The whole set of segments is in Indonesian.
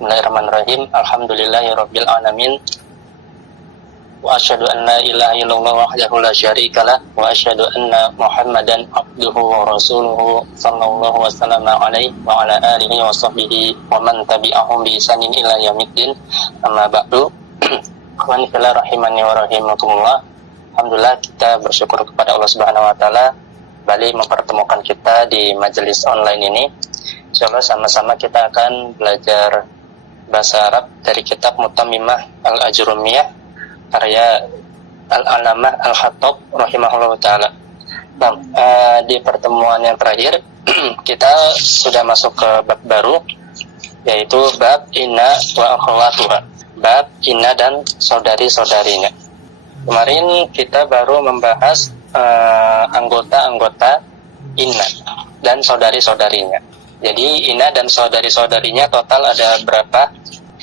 Bismillahirrahmanirrahim. Alhamdulillahirabbil alamin. Wa asyhadu an la ilaha illallah wahdahu la syarikalah wa asyhadu anna Muhammadan abduhu wa rasuluhu sallallahu wasallam alaihi wa ala alihi wa sahbihi wa man tabi'ahum bi ihsanin ila yaumiddin. Amma ba'du. Ikhwani fillah rahimani wa rahimakumullah. Alhamdulillah, kita bersyukur kepada Allah Subhanahu wa taala kembali mempertemukan kita di majelis online ini. Insyaallah sama-sama kita akan belajar bahasa Arab dari kitab Mutammimah Al-Ajrumiyah karya Al-Alamah Al-Khattab rahimahullah ta'ala. Nah, di pertemuan yang terakhir kita sudah masuk ke bab baru, yaitu bab inna wa akhawatuha, bab inna dan saudari-saudarinya. Kemarin kita baru membahas anggota-anggota inna dan saudari-saudarinya. Jadi inna dan saudari-saudarinya total ada berapa?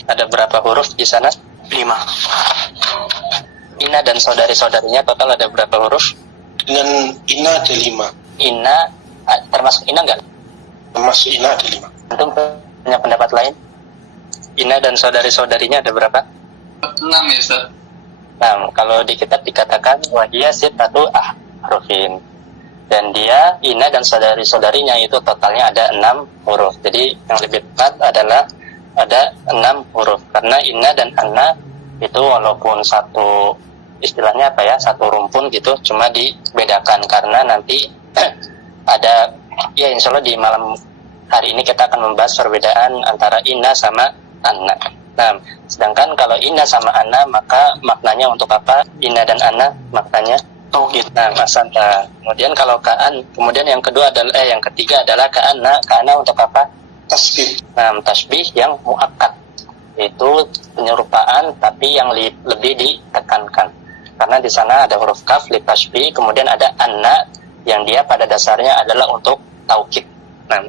Ada berapa huruf di sana? 5. Inna dan saudari-saudarinya total ada berapa huruf? Dan inna ada 5. Inna termasuk inna enggak? Termasuk inna ada 5. Antum punya pendapat lain? Inna dan saudari-saudarinya ada berapa? 6 ya Ustaz. Nah, kalau di kitab dikatakan wahiyya sittatu ahrufin. Dan dia, inna dan saudari-saudarinya itu totalnya ada 6 huruf. Jadi yang lebih tepat adalah ada 6 huruf. Karena inna dan anna itu walaupun satu, istilahnya apa ya, satu rumpun gitu, cuma dibedakan. Karena nanti ada, ya insya Allah di malam hari ini kita akan membahas perbedaan antara inna sama anna. Nah, sedangkan kalau inna sama anna, maka maknanya untuk apa? Inna dan anna maknanya tauhid. Nah, masanta. Kemudian kalau kemudian yang kedua adalah yang ketiga adalah ka'anna. Ka'anna untuk apa? Tasbih. Nah, tasbih yang muakkad, itu penyerupaan tapi yang lebih ditekankan. Karena di sana ada huruf kaf li tasbih, kemudian ada anna yang dia pada dasarnya adalah untuk taukid. Nah,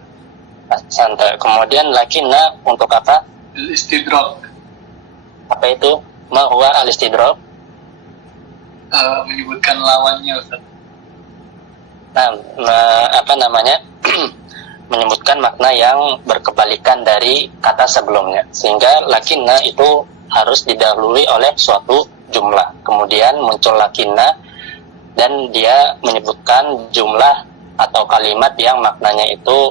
masanta. Kemudian lakinna untuk apa? Istidrak. Apa itu? Ma huwa al-istidrak? Menyebutkan lawannya Ustaz. Nah, apa namanya? Menyebutkan makna yang berkebalikan dari kata sebelumnya. Sehingga lakinna itu harus didahului oleh suatu jumlah. Kemudian muncul lakinna dan dia menyebutkan jumlah atau kalimat yang maknanya itu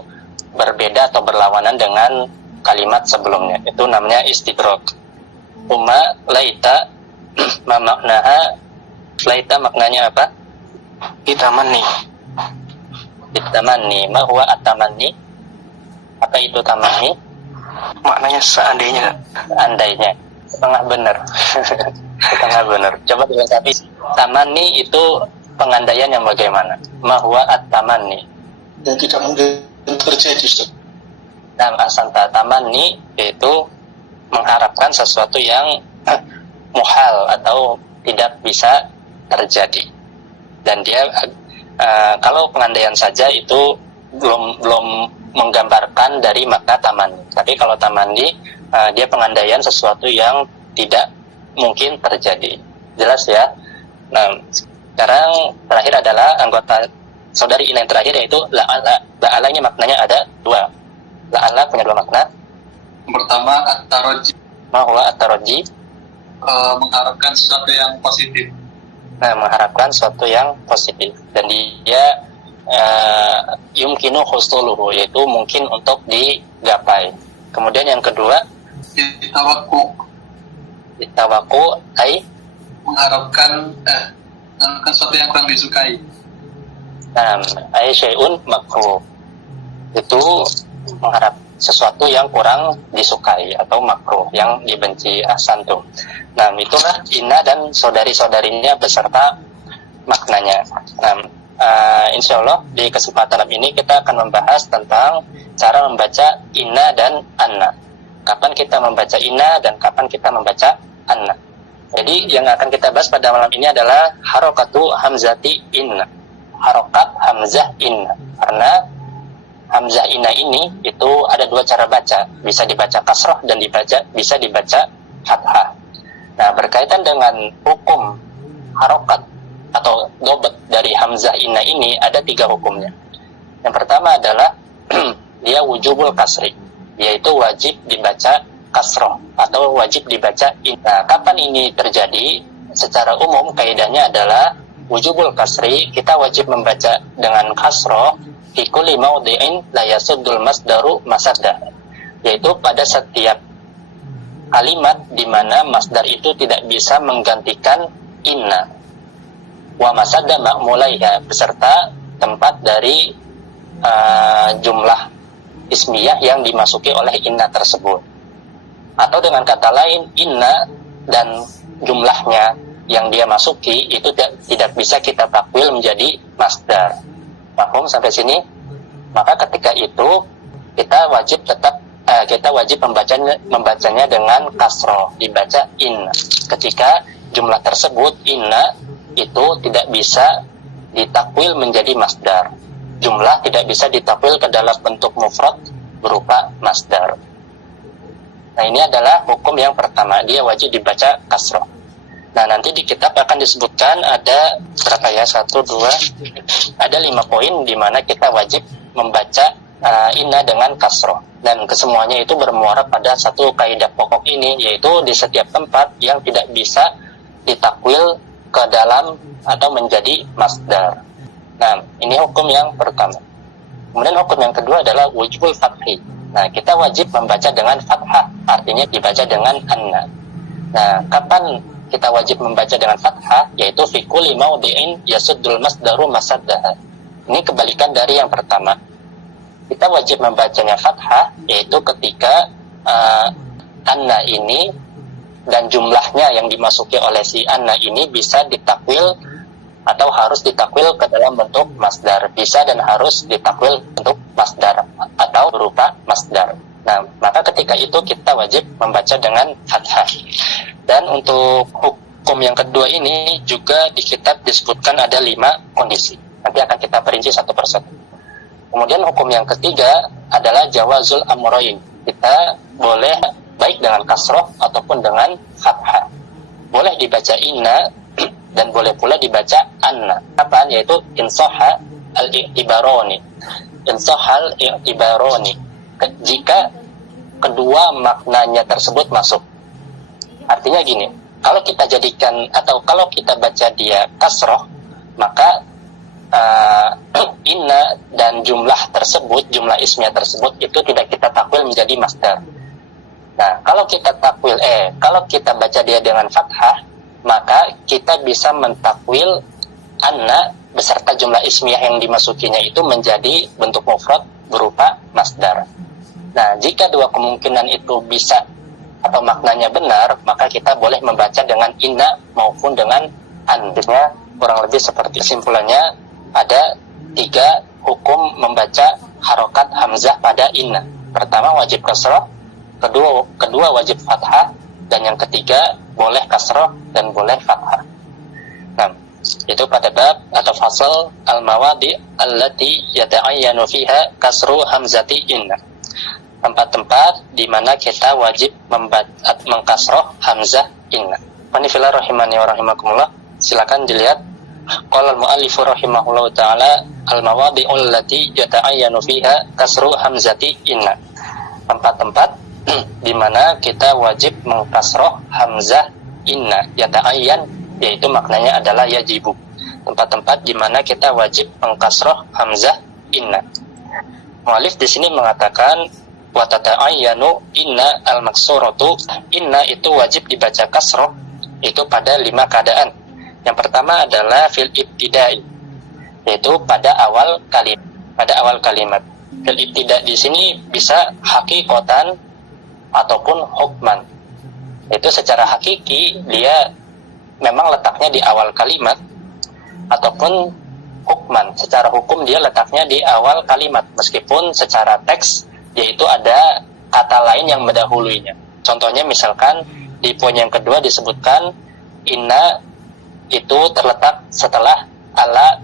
berbeda atau berlawanan dengan kalimat sebelumnya. Itu namanya istidrak. Uma laita ma maknaha. Laita maknanya apa? Itamanni. Tamanni. Ma huwa at-tamanni? Apa itu tamanni? Maknanya seandainya. Seandainya. Setengah benar. Setengah benar. Coba dilengkapi. Tamanni itu pengandaian yang bagaimana? Ma huwa at-tamanni? Yang tidak mungkin terjadi Ustaz. Nah, asanta tamanni itu mengharapkan sesuatu yang muhal atau tidak bisa terjadi. Dan dia kalau pengandaian saja itu belum menggambarkan dari makna tamanni. Tapi kalau tamanni dia pengandaian sesuatu yang tidak mungkin terjadi. Jelas ya? Nah, sekarang terakhir adalah anggota saudari ini yang terakhir, yaitu la'ala. La'ala ini maknanya ada 2. La'ala punya 2 makna. Yang pertama at-taraji. Ma huwa at-taraji? Mengharapkan sesuatu yang positif. Nah, mengharapkan sesuatu yang positif. Dan dia yumkinu husuluhu, yaitu mungkin untuk digapai. Kemudian yang kedua, Tawaku ai mengharapkan sesuatu yang kurang disukai. Nah, ai syai'un makruh. Itu mengharap sesuatu yang kurang disukai atau makruh, yang dibenci. Ahsantum. Nah, itulah inna dan saudari-saudarinya beserta maknanya. Nah, insya Allah di kesempatan ini kita akan membahas tentang cara membaca inna dan anna. Kapan kita membaca inna dan kapan kita membaca anna. Jadi yang akan kita bahas pada malam ini adalah harokatu hamzati inna. Harokat hamzah inna. Karena hamzah inna ini itu ada 2 cara baca. Bisa dibaca kasrah dan bisa dibaca fathah. Nah, berkaitan dengan hukum harokat atau dobet dari hamzah inna ini ada 3 hukumnya. Yang pertama adalah dia wujubul kasri, yaitu wajib dibaca kasroh atau wajib dibaca inna. Kapan ini terjadi? Secara umum kaidahnya adalah wujubul kasri, kita wajib membaca dengan kasroh fi kulli mawdi'in la yasuddul masdaru masaddah, yaitu pada setiap kalimat di mana masdar itu tidak bisa menggantikan inna, wa masadda ma'mulaiha, beserta tempat dari jumlah ismiyah yang dimasuki oleh inna tersebut. Atau dengan kata lain, inna dan jumlahnya yang dia masuki itu tidak bisa kita takwil menjadi masdar. Paham sampai sini? Maka ketika itu kita wajib membacanya dengan kasroh, dibaca inna. Ketika jumlah tersebut inna itu tidak bisa ditakwil menjadi masdar. Jumlah tidak bisa ditakwil ke dalam bentuk mufrad berupa masdar. Nah, ini adalah hukum yang pertama, dia wajib dibaca kasroh. Nah, nanti di kitab akan disebutkan ada berapa ya? 1, 2, ada 5 poin di mana kita wajib membaca inna dengan kasroh. Dan kesemuanya itu bermuara pada satu kaidah pokok ini, yaitu di setiap tempat yang tidak bisa ditakwil ke dalam atau menjadi masdar. Nah, ini hukum yang pertama. Kemudian hukum yang kedua adalah wujubul fathi. Nah, kita wajib membaca dengan fathah, artinya dibaca dengan anna. Nah, kapan kita wajib membaca dengan fathah? Yaitu fi kulli mawdi'in yasuddul masdaru masaddah. Ini kebalikan dari yang pertama. Kita wajib membacanya fathah, yaitu ketika anna ini dan jumlahnya yang dimasuki oleh si anna ini bisa ditakwil atau harus ditakwil ke dalam bentuk masdar. Bisa dan harus ditakwil bentuk masdar atau berupa masdar. Nah, maka ketika itu kita wajib membaca dengan fathah. Dan untuk hukum yang kedua ini juga di kitab disebutkan ada 5 kondisi. Nanti akan kita perinci satu persatu. Kemudian hukum yang ketiga adalah jawazul amroin. Kita boleh baik dengan kasroh ataupun dengan fathah. Boleh dibaca inna dan boleh pula dibaca anna. Kapan? Yaitu insoha al-i'tibaroni. Insohal i'tibaroni. Jika kedua maknanya tersebut masuk. Artinya gini, kalau kita jadikan atau kalau kita baca dia kasroh, maka inna dan jumlah tersebut, jumlah ismiyah tersebut itu tidak kita takwil menjadi masdar. Nah, kalau kita baca dia dengan fathah, maka kita bisa mentakwil anna beserta jumlah ismiyah yang dimasukinya itu menjadi bentuk mufrad berupa masdar. Nah, jika dua kemungkinan itu bisa atau maknanya benar, maka kita boleh membaca dengan inna maupun dengan an. Kurang lebih seperti kesimpulannya, ada 3 hukum membaca harokat hamzah pada inna. Pertama wajib kasroh, kedua wajib fathah, dan yang ketiga boleh kasroh dan boleh fathah. Nah, itu pada bab atau fasal al-mawadi allati yata'ayyanu fiha kasru hamzati inna. Tempat-tempat di mana kita wajib mengkasroh hamzah inna. Qanifillah rahimani wa rahimakumullah. Silakan dilihat. Qala al-mu'allifu rahimahullahu ta'ala al-mawadi'ul lati yata'ayyanu fiha kasru hamzati inna. Tempat-tempat di mana kita wajib mengkasroh hamzah inna, yata'ayyan, yaitu maknanya adalah yajibu. Tempat-tempat di mana kita wajib mengkasroh hamzah inna. Mu'allif di sini mengatakan wa tata'ayyanu inna al-maksuratu. Inna itu wajib dibaca kasroh itu pada 5 keadaan. Yang pertama adalah fil ibtidai, yaitu pada awal kalimat. Fil ibtida di sini bisa hakikotan ataupun hukman. Itu secara hakiki dia memang letaknya di awal kalimat, ataupun hukman, secara hukum dia letaknya di awal kalimat, meskipun secara teks yaitu ada kata lain yang mendahuluinya. Contohnya misalkan di poin yang kedua disebutkan inna itu terletak setelah ala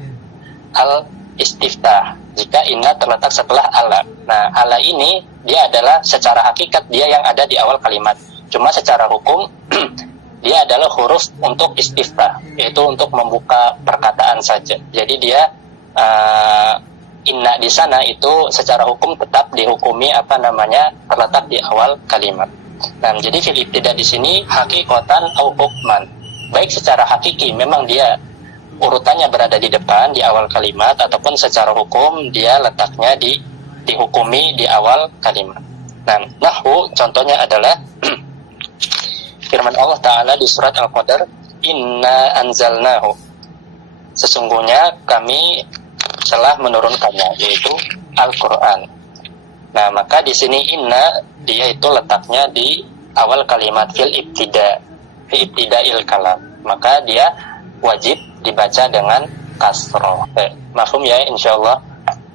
al-istiftah. Jika inna terletak setelah ala. Nah, ala ini dia adalah secara hakikat dia yang ada di awal kalimat. Cuma secara hukum dia adalah huruf untuk istiftah, yaitu untuk membuka perkataan saja. Jadi dia inna di sana itu secara hukum tetap dihukumi terletak di awal kalimat. Nah, jadi fil ibtida di sini hakikatan au hukman. Baik secara hakiki memang dia urutannya berada di depan di awal kalimat, ataupun secara hukum dia letaknya dihukumi di awal kalimat. Nah, nahwu contohnya adalah firman Allah Ta'ala di surat Al-Qadar, inna anzalnahu, sesungguhnya kami telah menurunkannya, yaitu Al-Quran. Nah, maka di sini inna dia itu letaknya di awal kalimat fil ibtida, fi ibtida'il kalam, maka dia wajib dibaca dengan kasroh. Mafhum ya, insyaallah.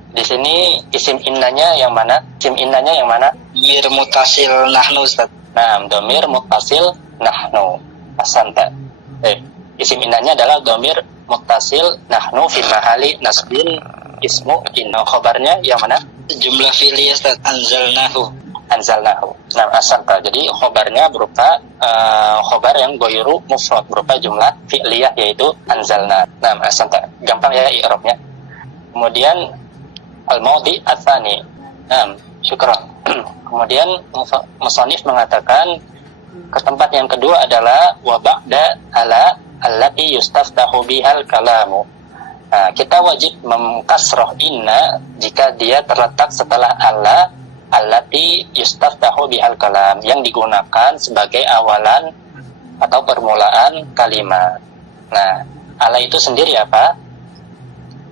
Di sini isim innanya yang mana? Isim innanya yang mana? Domir mutasil nahnu, Ustaz. Nah, domir mutasil nahnu. Asanta. Isim innanya adalah domir mutasil nahnu fi mahali nasbin ismu inna. Khobarnya yang mana? Jumlah fi'liyah, Ustaz. Anzalnahu. Anzalnahu. Nah, asanta. Jadi khobarnya berupa khobar yang goiru mufrad, berupa jumlah fi'liyah, yaitu anzalna. Nah, asanta. Gampang ya i'rabnya. Kemudian al-maudi ats-tsani. Nah, syukran. Kemudian musannif mengatakan ke tempat yang kedua adalah wa ba'da ala allati yustaftahu bihal kalamu. Nah, kita wajib mengkasroh inna jika dia terletak setelah ala allati yustaftahu bihal kalam, yang digunakan sebagai awalan atau permulaan kalimat. Nah, ala itu sendiri apa?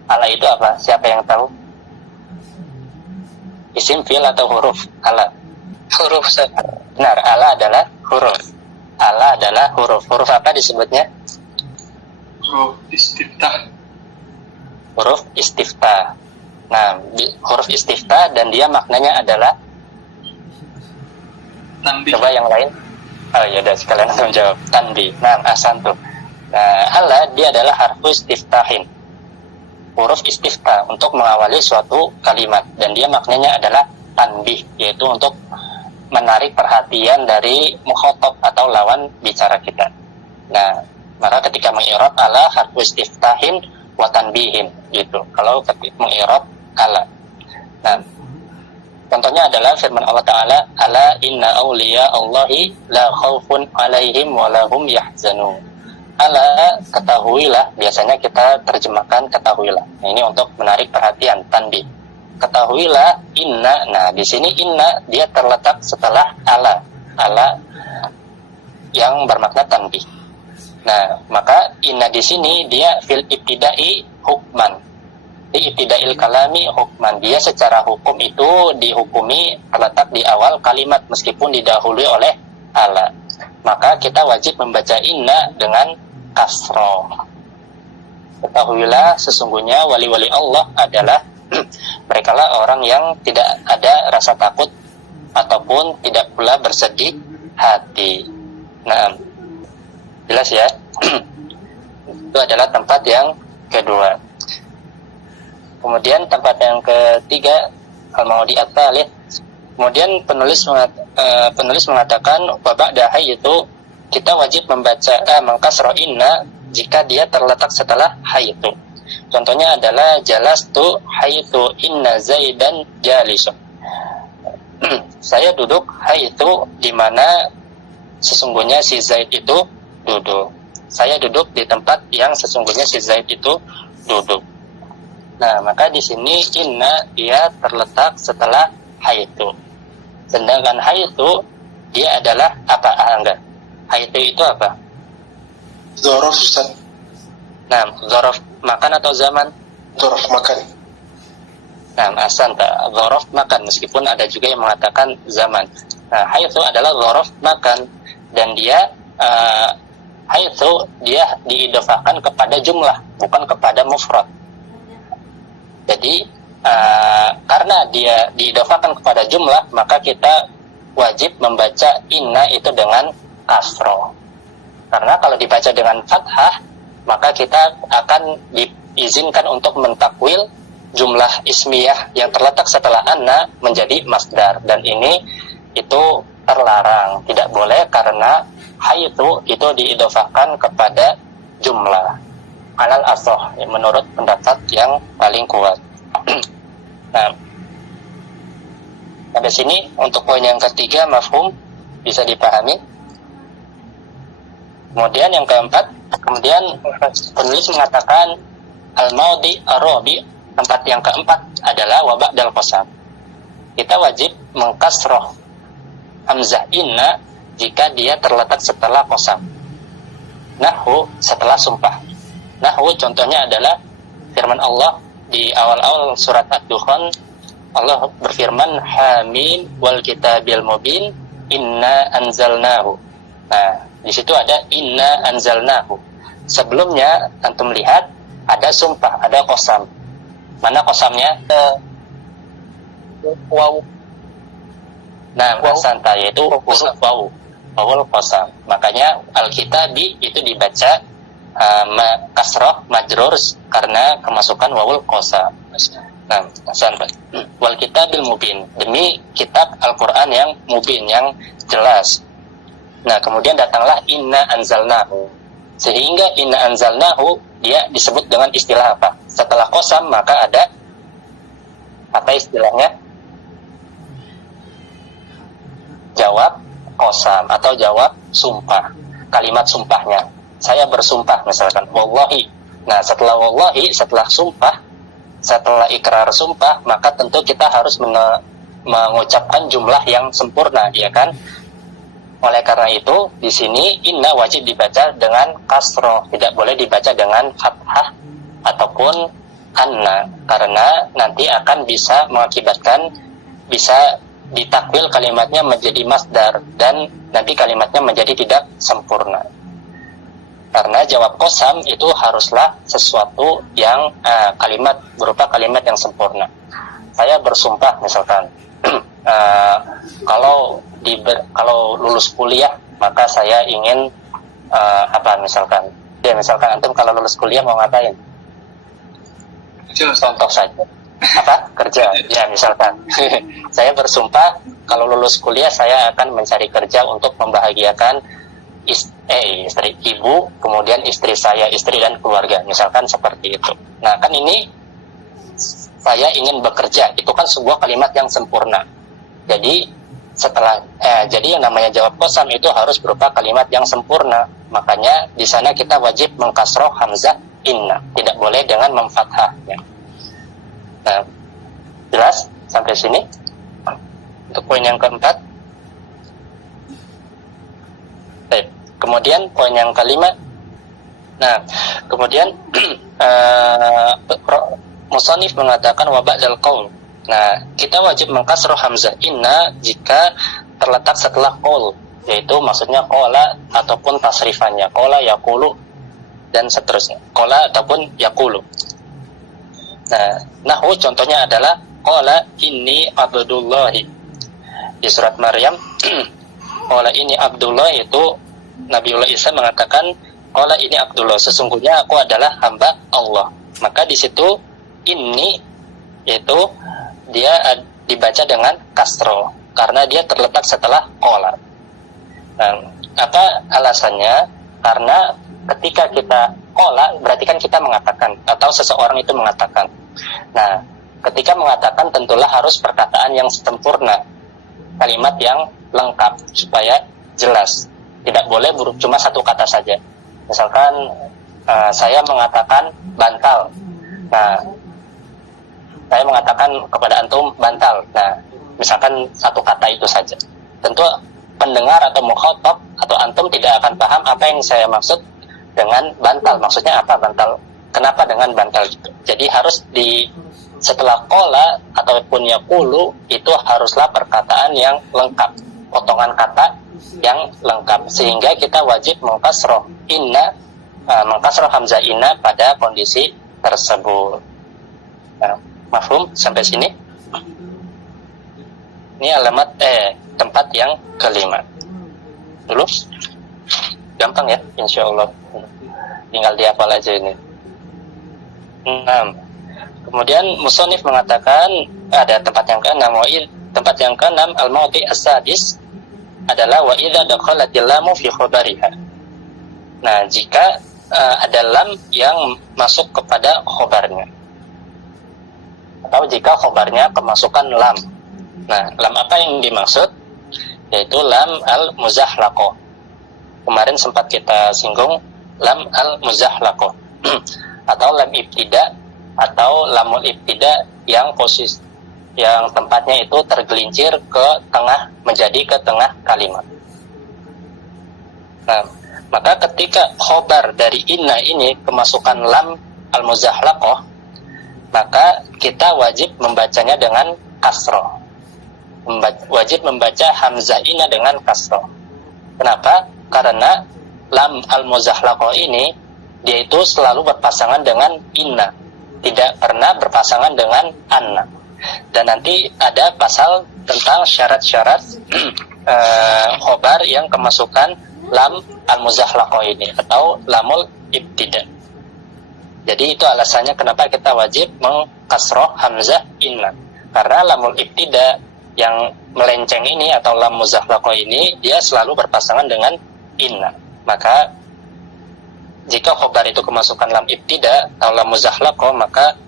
Ala itu apa? Siapa yang tahu? Isim fi'il atau huruf? Ala. Huruf, Ustaz. Benar, ala adalah huruf. Ala adalah huruf. Huruf apa disebutnya? Huruf istiftah. Huruf istiftah. Nah, huruf istiftah dan dia maknanya adalah, Tanbih. coba yang lain. Oh ya udah, sekalian langsung jawab. Tanbih. Nah, asantu. Nah, ala dia adalah harfu istiftahin. Huruf istiftah untuk mengawali suatu kalimat, dan dia maknanya adalah tanbih, yaitu untuk menarik perhatian dari mukhatab atau lawan bicara kita. Nah, maka ketika mengi'rab ala harfu istiftahin wa tanbihin gitu. Kalau mengi'rab ala. Nah, contohnya adalah firman Allah Ta'ala, ala inna awliya Allahi la khawfun alaihim wa lahum yahzanun. Ala, ketahuilah, biasanya kita terjemahkan ketahuilah. Nah, ini untuk menarik perhatian, tanbih. Ketahuilah inna. Nah, di sini inna dia terletak setelah ala. Ala yang bermakna tanbih. Nah, maka inna di sini dia fil ibtida'i hukman. Di ibtida'il kalami hukman. Dia secara hukum itu dihukumi terletak di awal kalimat meskipun didahului oleh ala. Maka kita wajib membaca inna dengan kasroh. Ketahuilah sesungguhnya wali-wali Allah adalah merekalah orang yang tidak ada rasa takut ataupun tidak pula bersedih hati. Nah, jelas ya. Itu adalah tempat yang kedua. Kemudian tempat yang ketiga, al-maudi at-tsalits. Kemudian penulis mengatakan babak dahai itu kita wajib membaca mengkasroh inna jika dia terletak setelah haitu. Contohnya adalah jalastu haitu inna zaidan jalisun. Saya duduk haitu di mana sesungguhnya si Zaid itu duduk. Saya duduk di tempat yang sesungguhnya si Zaid itu duduk. Nah, maka di sini inna dia terletak setelah haitu. Sedangkan haitu dia adalah apa, Angga? Haitu itu apa? Zorof, Ustaz. Nah, zorof makan atau zaman? Zorof makan. Nah, asanta, zorof makan, meskipun ada juga yang mengatakan zaman. Nah, haitu adalah zorof makan, dan dia haitu dia diidofakan kepada jumlah, bukan kepada mufrad. Jadi karena dia diidofakan kepada jumlah, maka kita wajib membaca inna itu dengan kasroh. Karena kalau dibaca dengan fathah, maka kita akan diizinkan untuk mentakwil jumlah ismiyah yang terletak setelah anna menjadi masdar, dan ini itu terlarang, tidak boleh, karena haitu itu diidofakan kepada jumlah alal asoh, menurut pendapat yang paling kuat. Nah, pada sini untuk poin yang ketiga, mafhum Bisa dipahami? Kemudian yang keempat, penulis mengatakan al-maudi ar-rabi, tempat yang keempat adalah wa ba'dal qasam. Kita wajib mengkasroh hamzah inna jika dia terletak setelah qasam. Nahwu setelah sumpah. Nahwu contohnya adalah firman Allah di awal-awal surat Ad-Dukhan. Allah berfirman, Hamim wal kitabil mubin inna anzalnahu. Nah, di situ ada inna anzalnahu. Sebelumnya antum lihat ada sumpah, ada qasam. Mana qasamnya? Wow. Nah, santai yaitu wawu. Wawul qasam. Makanya al-kitabi itu dibaca kasroh majrur karena kemasukan wawul qasam. Nah, santai. Wal kitabil mubin, demi kitab Al-Qur'an yang mubin, yang jelas. Nah, kemudian datanglah inna anzalnahu. Sehingga inna anzalnahu dia disebut dengan istilah apa? Setelah qasam maka ada apa istilahnya? Jawab qasam atau jawab sumpah. Kalimat sumpahnya. Saya bersumpah misalkan wallahi. Nah, setelah wallahi, setelah sumpah, setelah ikrar sumpah, maka tentu kita harus mengucapkan jumlah yang sempurna, ya kan? Oleh karena itu, di sini inna wajib dibaca dengan kasroh, tidak boleh dibaca dengan fathah ataupun anna, karena nanti akan bisa mengakibatkan, bisa ditakwil kalimatnya menjadi masdar dan nanti kalimatnya menjadi tidak sempurna. Karena jawab qasam itu haruslah sesuatu yang kalimat berupa kalimat yang sempurna. Saya bersumpah misalkan kalau lulus kuliah maka saya ingin apa misalkan. Ya misalkan antum kalau lulus kuliah mau ngapain? Contoh saja. Apa? Kerja. Ya misalkan. Saya bersumpah kalau lulus kuliah saya akan mencari kerja untuk membahagiakan istri, ibu, kemudian istri saya, istri dan keluarga, misalkan seperti itu. Nah, kan ini saya ingin bekerja, itu kan sebuah kalimat yang sempurna. Jadi jadi yang namanya jawab qasam itu harus berupa kalimat yang sempurna. Makanya di sana kita wajib mengkasroh hamzah inna, tidak boleh dengan memfathahnya. Nah, jelas sampai sini? Untuk poin yang keempat. Kemudian poin yang kelima. Nah, kemudian musannif mengatakan wa ba'dal qaul. Nah, kita wajib mengkasroh hamzah inna jika terletak setelah qaul, yaitu maksudnya qala ataupun tasrifannya qala yaqulu dan seterusnya. Qala ataupun yaqulu. Nah, nahwu contohnya adalah qala inni abdullahi. Di surat Maryam qala inni Abdullah itu Nabiullah Isa mengatakan qala ini Abdullah, sesungguhnya aku adalah hamba Allah. Maka di situ ini yaitu dia dibaca dengan kasro karena dia terletak setelah qala. Nah, apa alasannya? Karena ketika kita qala berarti kan kita mengatakan atau seseorang itu mengatakan. Nah, ketika mengatakan tentulah harus perkataan yang sempurna, kalimat yang lengkap supaya jelas. Tidak boleh cuma satu kata saja. Misalkan saya mengatakan bantal. Nah, saya mengatakan kepada antum bantal. Nah, misalkan satu kata itu saja. Tentu pendengar atau mukhatab atau antum tidak akan paham apa yang saya maksud dengan bantal. Maksudnya apa bantal? Kenapa dengan bantal gitu? Jadi harus setelah qala ataupun yaqulu itu haruslah perkataan yang lengkap, potongan kata yang lengkap, sehingga kita wajib mengkasroh inna, mengkasroh hamzah inna pada kondisi tersebut. Nah, mafhum sampai sini? Ini alamat tempat yang kelima. Dulu gampang ya, insya Allah. Tinggal dihafal aja ini. 6. Kemudian musannif mengatakan ada tempat yang ke-6, tempat yang ke-6 al-mawdi as-sadis adalah wa idza dakhalatil lamu fi khabariha. Nah, jika ada lam yang masuk kepada khobarnya, atau jika khobarnya kemasukan lam. Nah, lam apa yang dimaksud? yaitu lam al-muzahlaqah. Kemarin sempat kita singgung lam al-muzahlaqah atau lam ibtida atau lamul ibtida yang tempatnya itu tergelincir ke tengah, menjadi ke tengah kalimat. Nah, maka ketika khobar dari inna ini kemasukan lam al-muzahlaqah, maka kita wajib membacanya dengan kasroh. Wajib membaca hamzah inna dengan kasroh. Kenapa? Karena lam al-muzahlaqah ini dia itu selalu berpasangan dengan inna, tidak pernah berpasangan dengan anna. Dan nanti ada pasal tentang syarat-syarat khobar yang kemasukan lam al-muzahlaqah ini atau lamul ibtida. Jadi itu alasannya kenapa kita wajib mengkasroh hamzah inna, karena lamul ibtida yang melenceng ini atau lam muzahlaqah ini dia selalu berpasangan dengan inna. Maka jika khobar itu kemasukan lam ibtida atau lam muzahlaqah, maka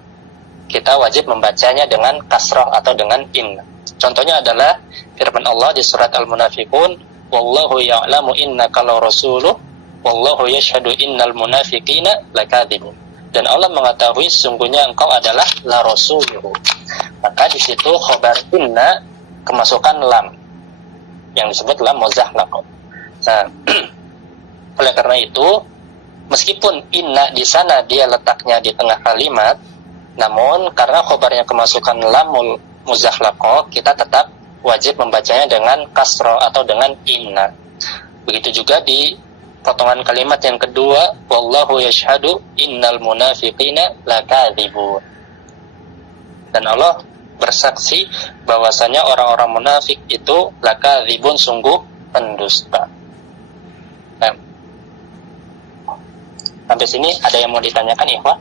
kita wajib membacanya dengan kasroh atau dengan inna. Contohnya adalah firman Allah di surat Al-Munafiqun, wallahu ya'lamu innaka la rasuluh wallahu yashhadu innal munafiqina lakadzibun. Dan Allah mengetahui sesungguhnya engkau adalah la rasuluhu. Maka di situ khobar inna kemasukan lam yang disebut lam muzahlaqah. Nah, oleh karena itu meskipun inna di sana dia letaknya di tengah kalimat, namun karena khobarnya kemasukan lamul muzahlaqah, kita tetap wajib membacanya dengan kasroh atau dengan inna. Begitu juga di potongan kalimat yang kedua, wallahu yashhadu innal munafiqina lakadzibun. Dan Allah bersaksi bahwasanya orang-orang munafik itu lakadzibun, sungguh pendusta. Nah, sampai sini ada yang mau ditanyakan, ikhwah?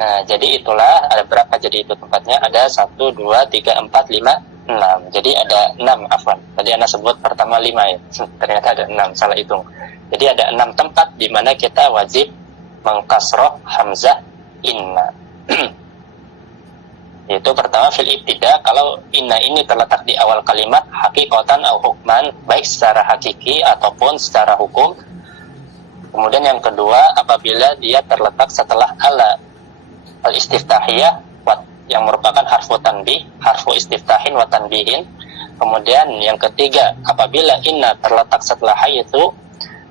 Nah, jadi itulah, ada berapa jadi itu tempatnya? Ada 1, 2, 3, 4, 5, 6. Jadi ada 6, afwan. Tadi Anda sebut pertama 5 ya. Ternyata ada 6, salah hitung. Jadi ada 6 tempat di mana kita wajib mengkasroh hamzah inna. Yaitu pertama fil ibtida, kalau inna ini terletak di awal kalimat hakikatan atau hukman, baik secara hakiki ataupun secara hukum. Kemudian yang kedua, apabila dia terletak setelah ala al-istiftahiyah yang merupakan harfu tanbih, harfu istiftahin wa tanbihin. Kemudian yang ketiga, apabila inna terletak setelah haitsu.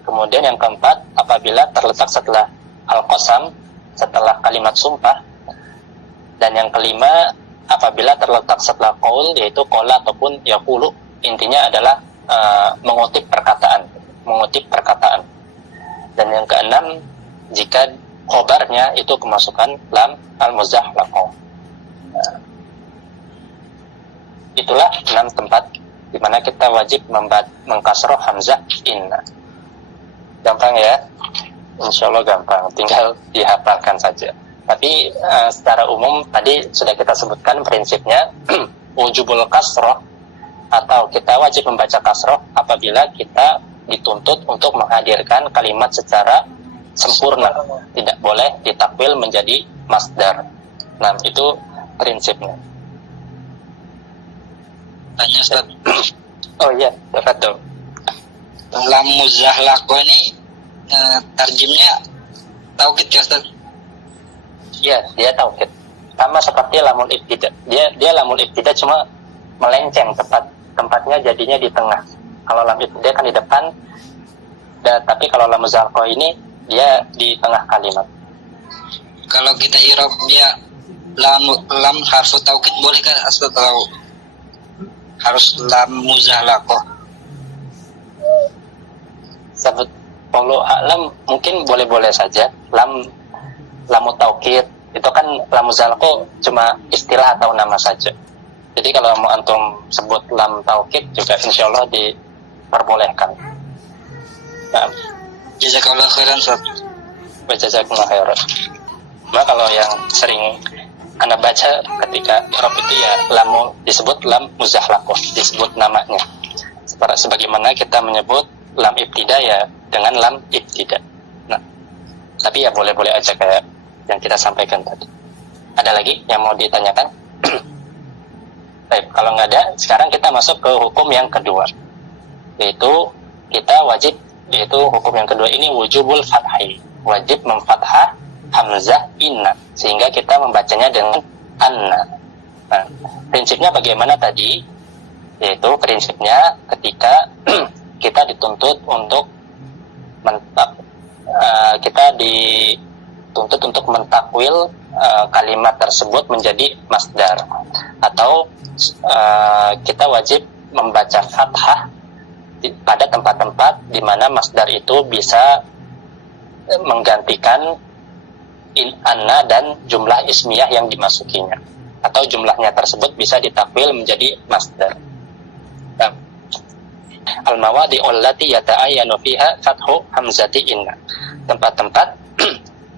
Kemudian yang keempat, apabila terletak setelah al-qasam, setelah kalimat sumpah. Dan yang kelima, apabila terletak setelah qaul, yaitu qala ataupun yaqulu. Intinya adalah mengutip perkataan. Dan yang keenam, jika khobarnya itu kemasukan lam al-muzahlaqah. Itulah 6 tempat di mana kita wajib mengkasroh hamzah inna. Gampang ya? Insyaallah gampang, tinggal dihafalkan saja. Tapi secara umum tadi sudah kita sebutkan prinsipnya wujubul kasroh, atau kita wajib membaca kasroh apabila kita dituntut untuk menghadirkan kalimat secara sempurna, tidak boleh ditakwil menjadi masdar. Nah, itu prinsipnya. Tanya Ustaz. Oh iya, betul. Lam muzahlaqah ini tarjimnya taukid ya Ustaz? Iya, dia taukid. Sama seperti lamul ibtida. Dia lamul ibtida cuma melenceng tempatnya jadinya di tengah. Kalau lam ibtida kan di depan, tapi kalau lam muzahlaqah ini dia di tengah kalimat. Kalau kita i'rab dia lam harfu taukid boleh kan atau harus lam muzahlaqah? Sebut wallahu a'lam, mungkin boleh-boleh saja. Lamu taukid itu kan lam muzahlaqah cuma istilah atau nama saja. Jadi kalau mau antum sebut lam taukid juga insyaallah diperbolehkan. Nah, Jazakallah khairan Ustaz. Jazakallah khairan. Nah, kalau yang sering Anda baca ketika i'rab itu ya lamu disebut lam muzahlaqah, disebut namanya. Sebagaimana kita menyebut lam ibtida ya dengan lam ibtida. Nah, tapi ya boleh-boleh aja kayak yang kita sampaikan tadi. Ada lagi yang mau ditanyakan? Baik, kalau nggak ada, sekarang kita masuk ke hukum yang kedua, yaitu kita wajib, yaitu hukum yang kedua ini wujubul fathhi, wajib memfathah hamzah inna, sehingga kita membacanya dengan anna. Nah, prinsipnya bagaimana tadi? Yaitu prinsipnya ketika kita dituntut untuk kita dituntut untuk mentakwil kalimat tersebut menjadi masdar, atau kita wajib membaca fathah pada tempat-tempat di mana masdar itu bisa menggantikan anna dan jumlah ismiyah yang dimasukinya, atau jumlahnya tersebut bisa ditakwil menjadi masdar. Nah, al-mawadi allati yata'ayyanu fiha fathu hamzati inna, tempat-tempat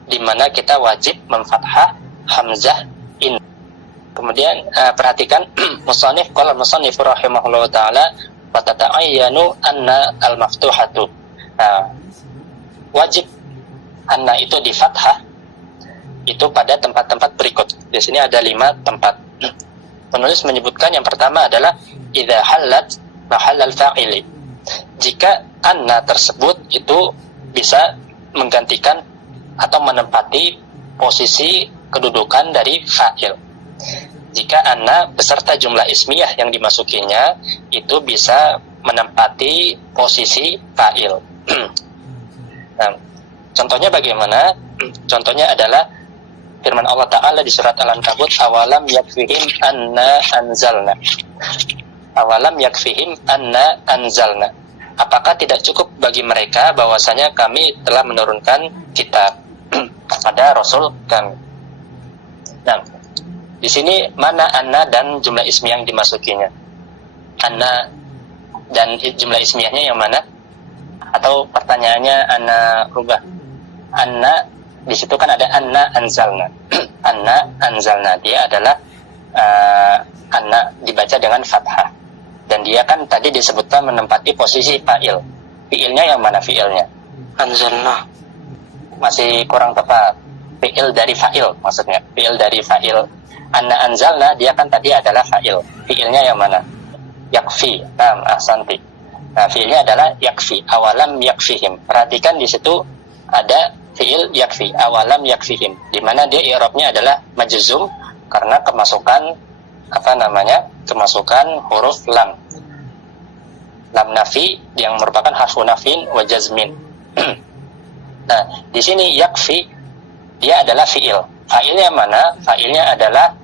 di mana kita wajib memfathah hamzah in. Kemudian perhatikan musannif, qala musannif rahimahullah taala wa tata'ayyanu anna al-maftuhatu. Wajib anna itu di fathah itu pada tempat-tempat berikut. Di sini ada 5 tempat. Penulis menyebutkan yang pertama adalah idza halat mahallal fa'ili. Jika anna tersebut itu bisa menggantikan atau menempati posisi kedudukan dari fa'il. Jika anna beserta jumlah ismiyah yang dimasukinya itu bisa menempati posisi fa'il. Nah, contohnya bagaimana? Contohnya adalah firman Allah Ta'ala di surat Al-Ankabut, awalam yakfihim anna anzalna. Awalam yakfihim anna anzalna. Apakah tidak cukup bagi mereka bahwasanya kami telah menurunkan kitab kepada Rasul kami. Nah, di sini mana anna dan jumlah ismiyah yang dimasukinya? Anna dan jumlah ismiyahnya yang mana? Atau pertanyaannya anna rubah? Anna di situ kan ada anna anzalna. Anna anzalna, dia adalah anna dibaca dengan fathah. Dan dia kan tadi disebutkan menempati posisi fa'il. Fi'ilnya yang mana fi'ilnya? Anzalna. Masih kurang tepat. Fi'il dari fa'il maksudnya. Fi'il dari fa'il. Anna anzalna, dia kan tadi adalah fa'il. Fi'ilnya yang mana? Yakfi. Nah, ahsanti. Nah, fi'ilnya adalah yakfi. Awalam yakfihim. Perhatikan di situ ada fi'il yakfi. Awalam yakfihim. Di mana dia i'rabnya adalah majzum karena kemasukan kemasukan huruf lam. Lam nafi yang merupakan harfu nafin wa jazmin. Nah, di sini yakfi dia adalah fi'il. Fa'ilnya mana? Fa'ilnya adalah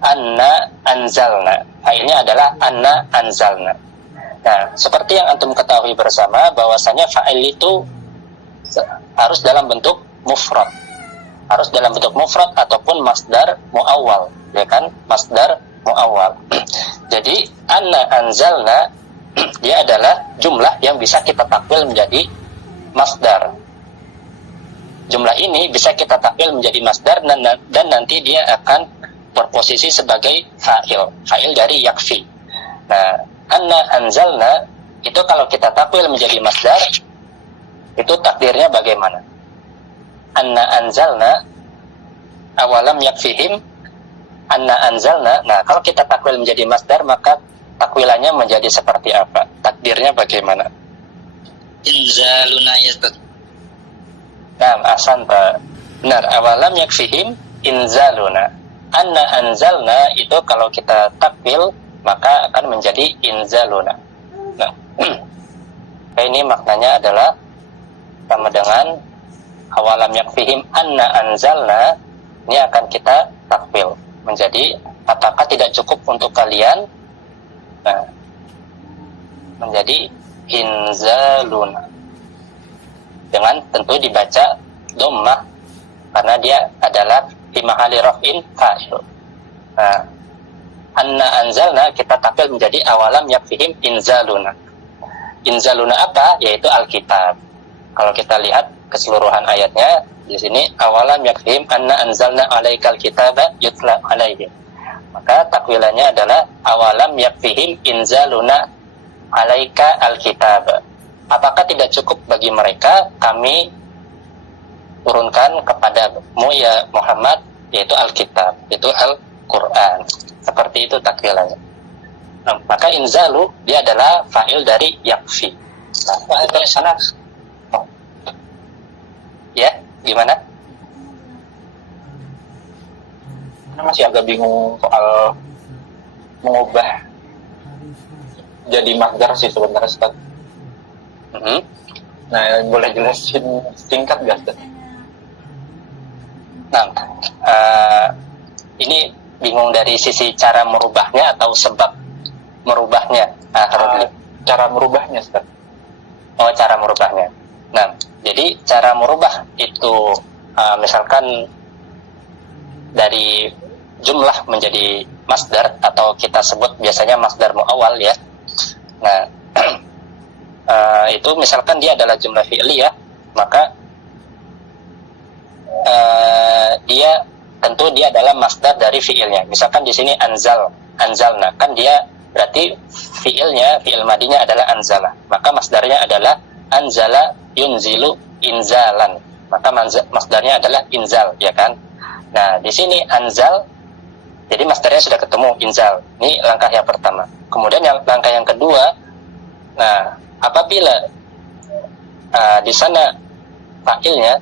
anna anzalna. Fa'ilnya adalah anna anzalna. Nah, seperti yang antum ketahui bersama bahwasanya fa'il itu harus dalam bentuk mufrad. Harus dalam bentuk mufrad ataupun masdar muawwal, ya kan? Masdar muawwal. Jadi anna anzalna dia adalah jumlah yang bisa kita takwil menjadi masdar. Jumlah ini bisa kita takwil menjadi masdar dan nanti dia akan berposisi sebagai fa'il. Fa'il dari yakfi. Nah, anna anzalna itu kalau kita takwil menjadi masdar, itu takdirnya bagaimana? Anna anzalna awalam yakfihim anna anzalna. Nah, kalau kita takwil menjadi masdar, maka takwilannya menjadi seperti apa? Takdirnya bagaimana? Inzaluna ya Ustaz. Nah, ahsanta. Benar, awalam yakfihim inzaluna. Anna anzalna itu kalau kita takwil maka akan menjadi inzaluna. Nah, ini maknanya adalah sama dengan awalam yakfihim anna anzalna. Ini akan kita takwil menjadi apakah tidak cukup untuk kalian? Nah, menjadi inzaluna dengan tentu dibaca dhammah karena dia adalah fi mahalli raf'in fa'il. Nah, anna anzalna kita takwil menjadi awalam yakfihim inzaluna. Inzaluna apa? Yaitu Alkitab. Kalau kita lihat keseluruhan ayatnya di sini awalam yakfihim anna anzalna alaikal kitaba yutla alaihim. Maka takwilannya adalah awalam yakfihim inzaluna alaika alkitab. Apakah tidak cukup bagi mereka kami turunkan kepadamu ya Muhammad yaitu Alkitab, itu Al-Quran. Seperti itu takwilannya. Nah, maka inzalu dia adalah fa'il dari yakfi. Nah, dari sana. Oh. Ya, gimana? Saya masih agak bingung soal mengubah jadi masdar sih sebenarnya, Ustaz. Nah, boleh jelasin singkat gak, Ustaz? Nah, ini bingung dari sisi cara merubahnya atau sebab merubahnya? Cara merubahnya, Ustaz. Oh, cara merubahnya. Nah, jadi cara merubah itu misalkan dari jumlah menjadi masdar, atau kita sebut biasanya masdar muawwal ya. Nah, itu misalkan dia adalah jumlah fi'liyah, maka tentu dia adalah masdar dari fi'ilnya. Misalkan di sini anzalna, kan dia berarti fi'ilnya, fi'il madinya adalah anzala, maka masdarnya adalah anzala yunzilu inzalan, maka masdarnya adalah inzal, ya kan? Nah, di sini anzal, jadi masdarnya sudah ketemu, inzal. Ini langkah yang pertama. Kemudian langkah yang kedua, nah, apabila di sana fa'ilnya,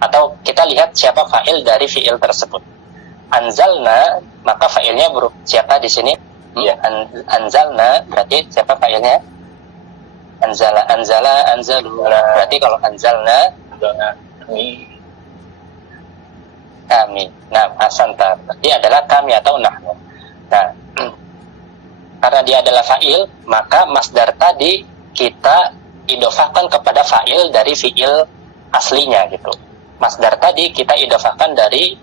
atau kita lihat siapa fa'il dari fi'il tersebut. Anzalna, maka fa'ilnya siapa di sini? Ya, anzalna, berarti siapa fa'ilnya? Anzalu. Berarti kalau anzalna, kami. Nah, asanta, dia adalah kami atau nahnu. Nah, karena dia adalah fa'il, maka masdar tadi kita idofahkan kepada fa'il dari fi'il aslinya gitu. Masdar tadi kita idofahkan dari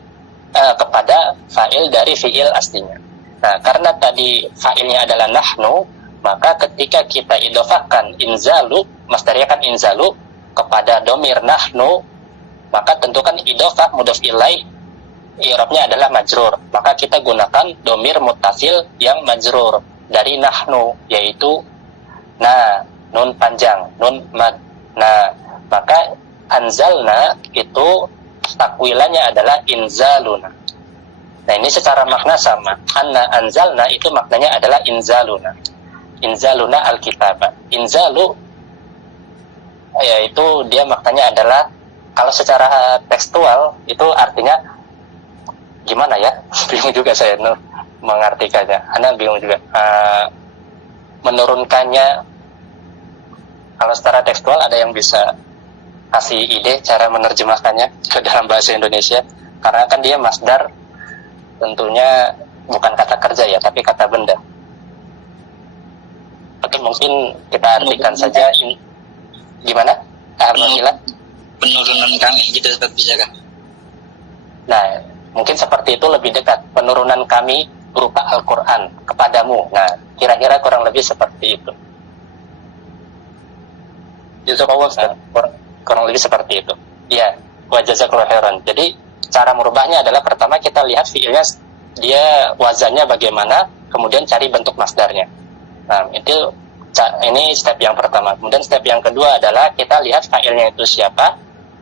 kepada fa'il dari fi'il aslinya. Nah, karena tadi fa'ilnya adalah nahnu, maka ketika kita idofahkan inzalu, masdarnya kan inzalu, kepada domir nahnu, maka tentukan idofah mudhof ilaih, i'rabnya adalah majrur. Maka kita gunakan domir muttasil yang majrur dari nahnu, yaitu nun panjang, nun mad. Nah, maka anzalna itu takwilannya adalah inzaluna. Nah, ini secara makna sama. Anzalna itu maknanya adalah inzaluna. Inzaluna alkitabah. Inzalu yaitu dia maknanya adalah, kalau secara tekstual itu artinya gimana ya? Bingung juga saya mengartikannya. Anda bingung juga. Menurunkannya, kalau secara tekstual ada yang bisa kasih ide cara menerjemahkannya ke dalam bahasa Indonesia? Karena kan dia masdar, tentunya bukan kata kerja ya, tapi kata benda. Atau mungkin kita artikan saja gimana? Penurunan kami gitu, Ustaz, bisa kan? Nah, mungkin seperti itu lebih dekat. Penurunan kami berupa Al-Quran kepadamu. Nah, kira-kira kurang lebih seperti itu. Jazakallah, kurang lebih seperti itu. Ya, wa jazakallahu khairan. Jadi cara merubahnya adalah pertama kita lihat fiilnya, dia wazannya bagaimana, kemudian cari bentuk masdarnya. Nah, ini step yang pertama. Kemudian step yang kedua adalah kita lihat fa'ilnya itu siapa,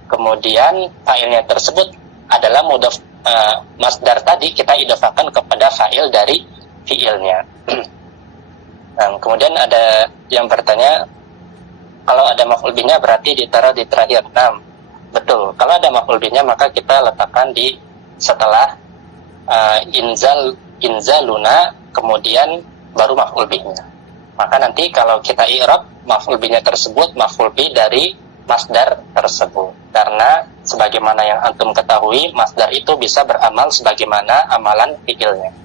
kemudian fa'ilnya tersebut adalah mudhof, masdar tadi kita idhofakan kepada fa'il dari fi'ilnya. Nah, kemudian ada yang bertanya, kalau ada maf'ul bihnya berarti ditaruh di terakhir. Nah, betul. Kalau ada maf'ul bihnya maka kita letakkan di setelah inzaluna, kemudian baru maf'ul bihnya. Maka nanti kalau kita i'rab, maf'ul bihnya tersebut maf'ul bih dari masdar tersebut. Karena sebagaimana yang antum ketahui, masdar itu bisa beramal sebagaimana amalan fi'ilnya.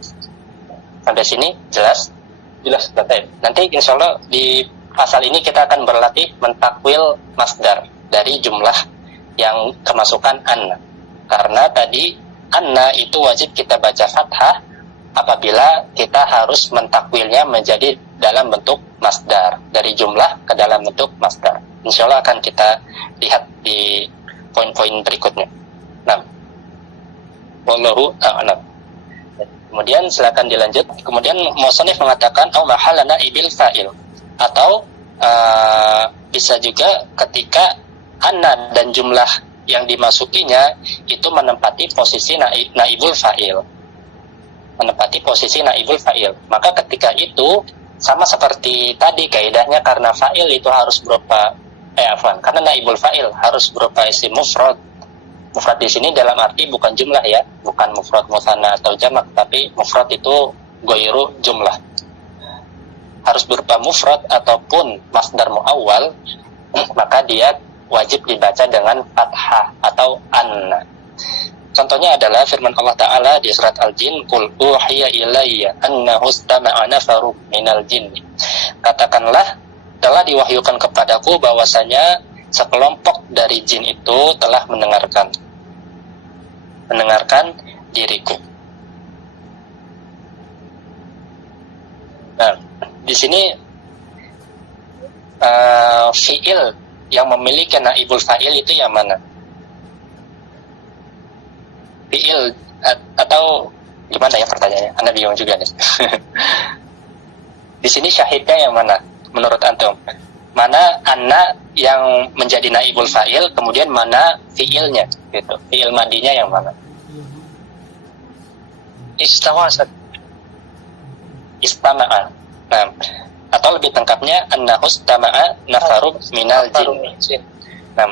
Sampai sini jelas? Jelas, betul. Nanti insya Allah di pasal ini kita akan berlatih mentakwil masdar dari jumlah yang kemasukan anna. Karena tadi anna itu wajib kita baca fathah apabila kita harus mentakwilnya menjadi dalam bentuk masdar, dari jumlah ke dalam bentuk masdar. Insya Allah akan kita lihat di poin-poin berikutnya. Nah, wallahu a'lam. Kemudian silakan dilanjut. Kemudian musannif mengatakan au mahalla naibil fa'il, atau bisa juga ketika anna dan jumlah yang dimasukinya itu menempati posisi naibul fa'il. Menempati posisi naibul fa'il. Maka ketika itu sama seperti tadi kaidahnya, karena fa'il itu harus berupa karena naibul fa'il harus berupa isim mufrad. Mufrad di sini dalam arti bukan jumlah ya, bukan mufrad musanna atau jamak, tapi mufrad itu ghairu jumlah. Harus berupa mufrad ataupun masdar muawwal, maka dia wajib dibaca dengan fathah atau anna. Contohnya adalah firman Allah Ta'ala di surat Al-Jin, Qul uhiya ilayya annahu istama'a nafaru minal jinni. Katakanlah, telah diwahyukan kepadaku bahwasanya sekelompok dari jin itu telah mendengarkan diriku. Nah, di sini fiil yang memiliki naibul fa'il itu yang mana? Fiil atau gimana ya pertanyaannya? Anda bingung juga nih. Di sini syahidnya yang mana menurut antum? Mana anna yang menjadi naibul fa'il, kemudian mana fiilnya gitu. Fiil madinya yang mana? Istama'a. Nah, atau lebih lengkapnya annahu istama'a nafaru minal jinni. Nah,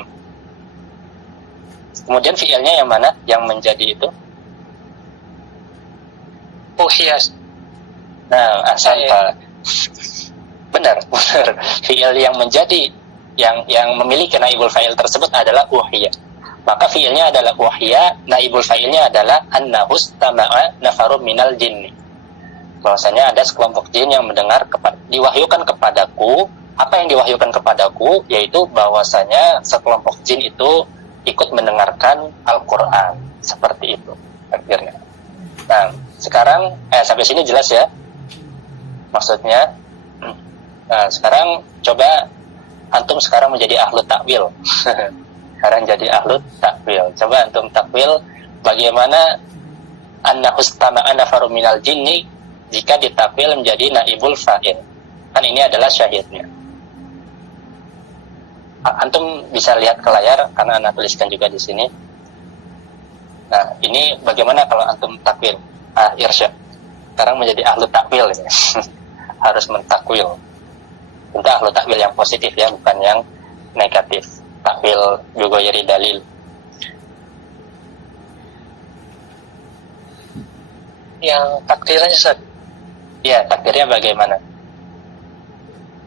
kemudian fiilnya yang mana yang menjadi itu? Uhiyas. Nah, asanta. Benar. Fiil yang menjadi yang memiliki naibul fa'il tersebut adalah uhiya. Maka fiilnya adalah uhiya, naibul fa'ilnya adalah annahu istama'a nafaru minal jinni. Bahwasanya ada sekelompok jin yang mendengar diwahyukan kepadaku. Apa yang diwahyukan kepadaku? Yaitu bahwasanya sekelompok jin itu ikut mendengarkan Al-Quran. Seperti itu akhirnya. Nah, sekarang sampai sini jelas ya maksudnya. Nah, sekarang coba antum sekarang menjadi ahlu takwil. Sekarang jadi ahlu takwil. Coba antum takwil bagaimana annahu istama'a nafaru minal jinni jika ditakwil menjadi naibul fa'il. Kan ini adalah syahidnya. Antum bisa lihat ke layar karena Anda tuliskan juga di sini. Nah, ini bagaimana kalau antum takwil? Irsyad. Sekarang menjadi ahlu takwil ini. Harus mentakwil. Tentu ahlu takwil yang positif ya, bukan yang negatif. Takwil bighairi dalil. Yang takdirnya Ustaz. Ya, takdirnya bagaimana?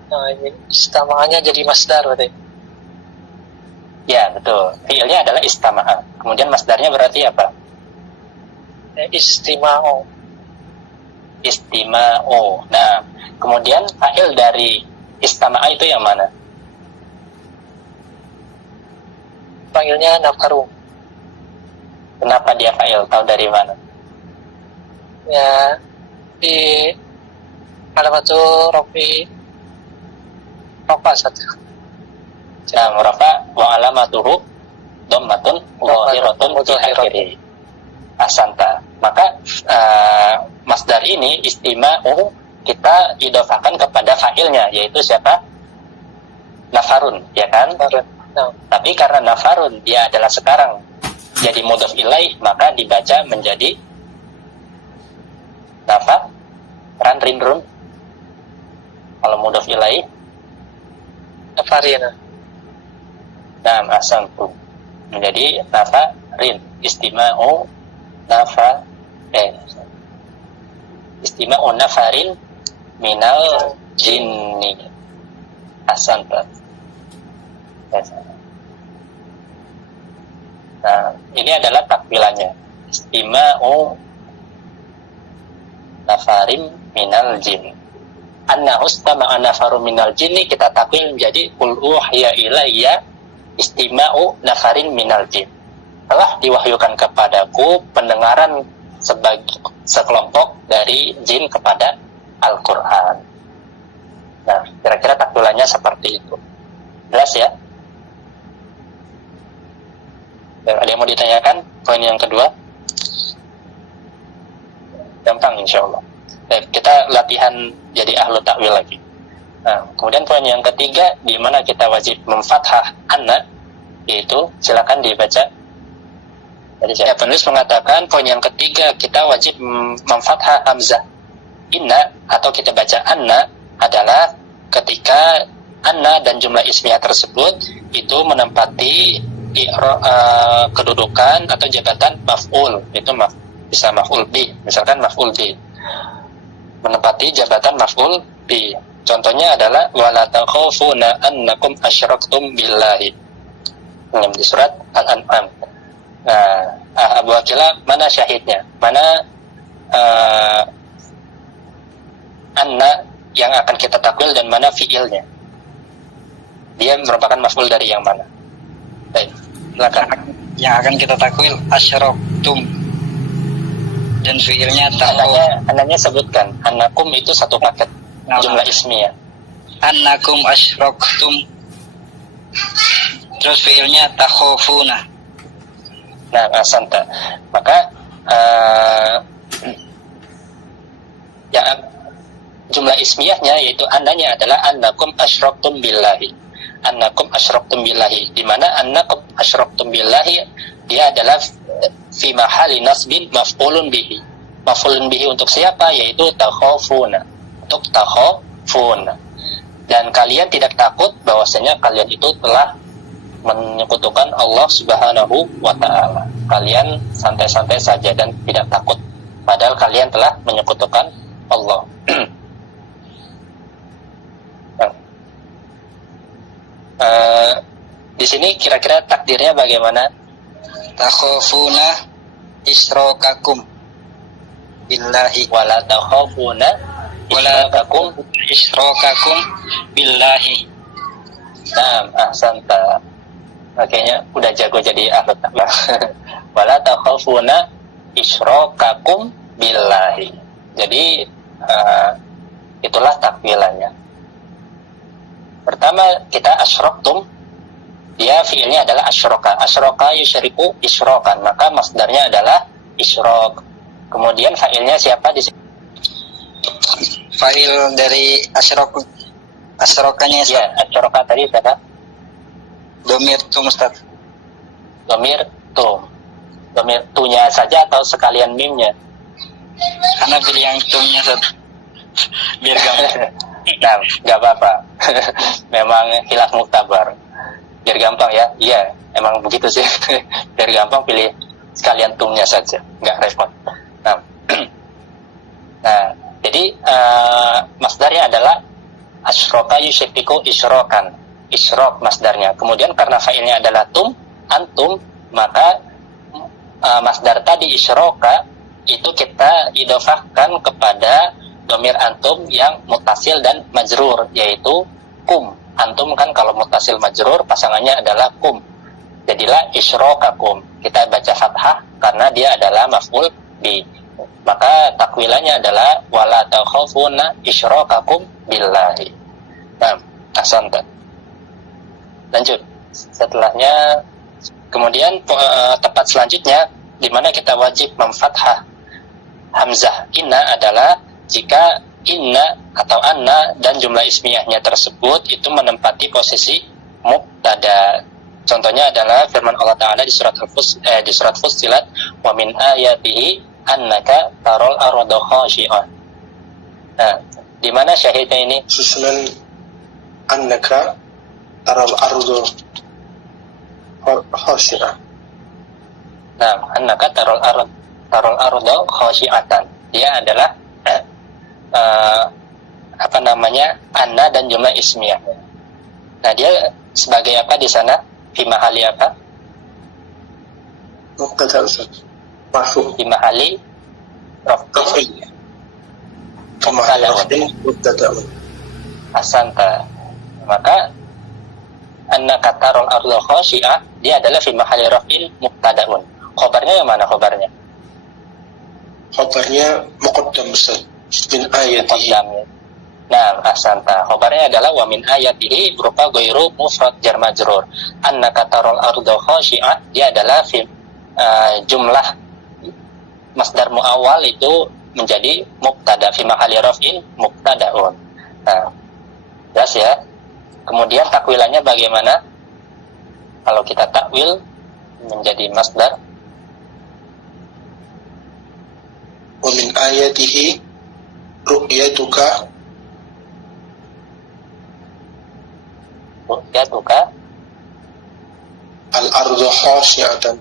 Nah, istamanya jadi masdar berarti. Ya, betul. Fiilnya adalah istama'a. Kemudian masdarnya berarti apa? Istima'u. Istima'u. Nah, kemudian fa'il dari istama'a itu yang mana? Panggilnya nafaru. Kenapa dia fa'il? Tahu dari mana? Ya, di alamatul rafi rafa satu. Nah, rafa wa alamatuhu dhammatun zahiratun fi akhirih. Asanta. Maka masdar ini istima'u kita idofakan kepada fa'ilnya, yaitu siapa? Nafarun, ya kan? Nah, Tapi karena nafarun dia adalah sekarang jadi mudhof ilaih, maka dibaca menjadi nafa rinrun. Kalau mudhof ilaih nafarina. nah asantu menjadi nafa rin. Istima'u nafa istima'u nafarin minal jinni. Asanta. Nah, ini adalah takwilannya. Istima'u nafarim minal jin. Annahu istama'a nafaru minal jinni kita takwil menjadi qul uhiya ilayya istima'u nafarin minal jin. Telah diwahyukan kepadaku pendengaran sekelompok dari jin kepada Al-Quran. Nah, kira-kira takwilannya seperti itu. Jelas ya? Ada yang mau ditanyakan? Poin yang kedua? Gampang insya Allah. Kita latihan jadi ahlu takwil lagi. Nah, kemudian poin yang ketiga, di mana kita wajib memfathah anna, yaitu silakan dibaca. Jadi saya penulis mengatakan poin yang ketiga kita wajib memfathah hamzah inna, atau kita baca anna adalah ketika anna dan jumlah ismiyah tersebut itu menempati kedudukan atau jabatan maf'ul, itu bisa maf'ul bi, misalkan maf'ul bi, menempati jabatan maf'ul bi. Contohnya adalah wala takhafuna annakum asyraktum billahi, di surat Al-An'am. Nah, Abu Akila, mana syahidnya? Mana anna yang akan kita takwil dan mana fiilnya? Dia merupakan maf'ul dari yang mana? Baik, silakan. Yang akan kita takwil asyraktum, dan fiilnya Ananya sebutkan. Annakum itu satu paket jumlah ismiyah. annakum asyraktum, terus fiilnya takhafuna. Nah, asanta. Maka yang jumlah ismiyahnya yaitu annanya adalah annakum asyraktum billahi. Annakum asyraktum billahi, di mana annakum asyraktum billahi dia adalah fi mahali nasbin maf'ulun bihi. Maf'ulun bihi untuk siapa? Yaitu takhafuna. Untuk takhafuna. Dan kalian tidak takut bahwasanya kalian itu telah menyekutukan Allah Subhanahu wa ta'ala. Kalian santai-santai saja dan tidak takut, padahal kalian telah menyekutukan Allah. Di sini kira-kira takdirnya bagaimana? Takhafuna isyrakakum billahi, Wala takhafuna wala isyrakakum billahi. Nah, ahsanta. Makanya udah jago jadi ahli takwa. Wala takhafuna isyrakakum billahi. Jadi itulah takwilannya. Pertama kita asyraktum, dia fiilnya adalah asyraka. Asyraka yusyriku isyrakan, maka masdarnya adalah isyrak. Kemudian fa'ilnya siapa di sini? Fa'il dari asyrokanya Ya, asyraka tadi siapa? domir tum, Ustaz. Domir tu. Domir tunya saja atau sekalian mimnya? Karena pilih yang tumnya, Ustaz, biar gampang. Nah, nggak apa-apa. Memang khilaf muktabar. Biar gampang ya. Iya, emang begitu sih. Biar gampang pilih sekalian tumnya saja, nggak repot. Nah, jadi masdarnya adalah asyraka yusyriku isyrakan. Isyrok masdarnya. Kemudian karena fa'ilnya adalah tum, antum, maka masdar tadi isyraka itu kita idofahkan kepada domir antum yang mutasil dan majrur, yaitu kum. Antum kan kalau mutasil majrur pasangannya adalah kum, jadilah isyrakakum. Kita baca fathah karena dia adalah maf'ul bi. Maka takwilannya adalah wala takhafuna isyrakakum billahi. Nah, ahsanta. Lanjut. Setelahnya kemudian tempat selanjutnya di mana kita wajib memfathah hamzah inna adalah jika inna atau anna dan jumlah ismiyahnya tersebut itu menempati posisi mubtada. Contohnya adalah firman Allah Ta'ala di surat Fussilat, wa min ayatihi annaka tarol arda khashi'ah. Nah, di mana syahidnya ini? Susunan annaka taral ardu khashi'ah. Nah, annaka tarol arda khashi'atan. Dia adalah anna dan jumlah ismiyah. Nah, dia sebagai apa di sana? Fi mahali apa? Mubtada marfu. Fi mahali Raf'i. Kemahal mubtada. Asanta. Maka annaka tarol arda khashi'ah dia adalah fi mahali raf'in mubtada'un. Khobarnya yang mana khobarnya? Khabarnya muqaddam, Ustaz. Min ayatihi. Nah, ahsanta. Khobarnya adalah wa min ayatihi berupa ghairu mufrad jar majrur. Annaka tarol arda khashi'ah dia adalah fi jumlah masdar muawwal itu menjadi mubtada fi mahali raf'in mubtada'un. Nah, jelas ya. Kemudian takwilannya bagaimana? Kalau kita takwil menjadi masdar, wa min ayatihi ru'yatuka ru'yatuka al-ardu khashi'atan.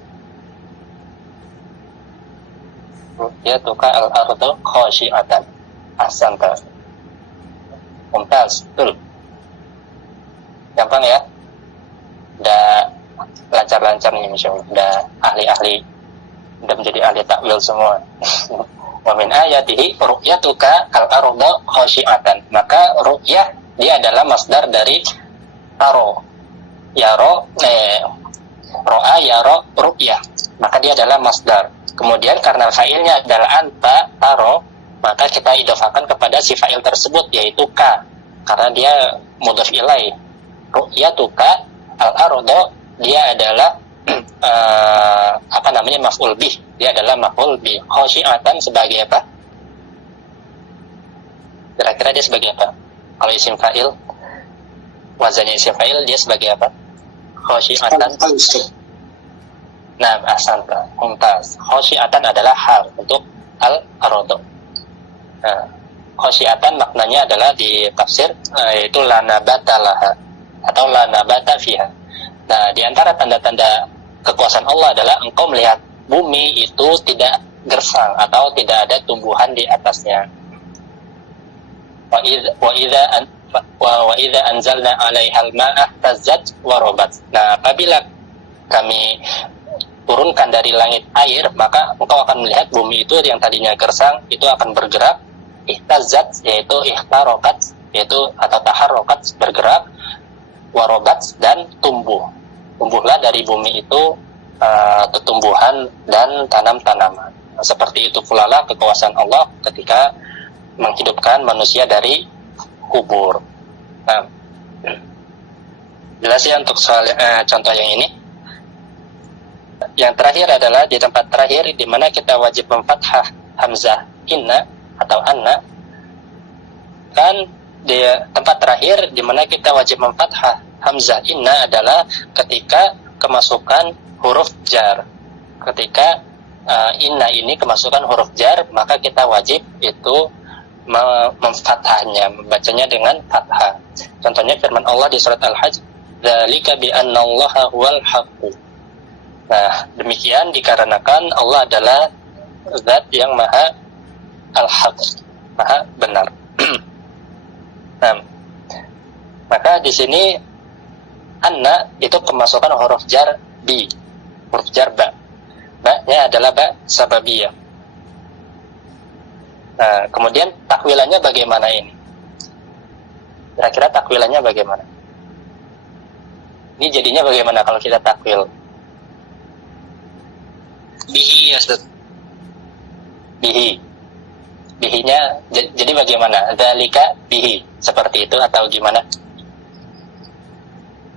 ru'yatuka al-ardu khashi'atan. Ahsanta. Mumtaz, betul. Gampang ya? Udah lancar-lancar nih insyaallah. Udah ahli-ahli, udah menjadi ahli takwil semua. Wa min ayatihi ru'yatuka al-ardu khashi'atan. Maka ru'yah dia adalah masdar dari taro. Yaro, ro'a yaro ru'yah. Maka dia adalah masdar. Kemudian karena fa'ilnya adalah anta taro, maka kita idofakan kepada si fa'il tersebut yaitu ka. Karena dia mudhaf ilaih. Ru'yatuka al-ardu dia adalah maf'ul bih. Dia adalah maf'ul bih. Khashi'atan sebagai apa? Kira-kira dia sebagai apa? Kalau isim fa'il, wazannya isim fa'il, dia sebagai apa? Khashi'atan. Nah, ahsanta, mumtaz. Khashi'atan adalah hal untuk al-ardu. Nah, khashi'atan maknanya adalah di tafsir yaitu la nabata laha atau la nabata fiha. Nah, di antara tanda-tanda kekuasaan Allah adalah engkau melihat bumi itu tidak gersang atau tidak ada tumbuhan di atasnya. Wa idza anzalna 'alaihal ma'a tazzat wa rabat. Nah, apabila kami turunkan dari langit air, maka engkau akan melihat bumi itu yang tadinya gersang itu akan bergerak, ihtazzat yaitu ihtarokat yaitu atau taharrokat bergerak, warobat dan tumbuhlah dari bumi itu tumbuhan dan tanam-tanaman. Seperti itu pula lah kekuasaan Allah ketika menghidupkan manusia dari kubur. Nah, jelas ya untuk soal contoh yang ini. Yang terakhir adalah di tempat terakhir di mana kita wajib memfathah hamzah inna atau anna. Kan di tempat terakhir di mana kita wajib memfathah hamzah inna adalah ketika kemasukan huruf jar. Ketika inna ini kemasukan huruf jar, maka kita wajib itu memfathahnya, membacanya dengan fathah. Contohnya firman Allah di surat Al-Hajj, "Dzalika bi annallaha huwal haqq." Nah, demikian dikarenakan Allah adalah zat yang maha al-haq, maha benar. Nah, maka di sini anna itu kemasukan huruf jar bi, huruf jar ba. Ba-nya adalah ba sababiyah. Nah, kemudian takwilannya bagaimana ini? Kira-kira takwilannya bagaimana? Ini jadinya bagaimana kalau kita takwil? Bihi ya Ustaz. Bihinya jadi bagaimana? Dzalika bihi, seperti itu atau gimana?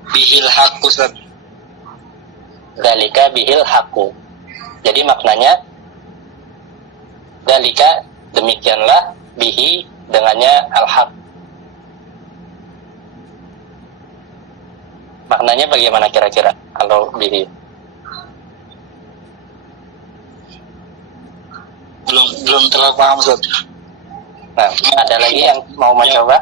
Bihil haqq Ustaz. Dzalika bihil haqqu. Jadi maknanya dzalika demikianlah bihi dengannya al-haq. Maknanya bagaimana kira-kira kalau bihi? Belum terlalu paham Ustaz. Nah, ada lagi yang mau mencoba?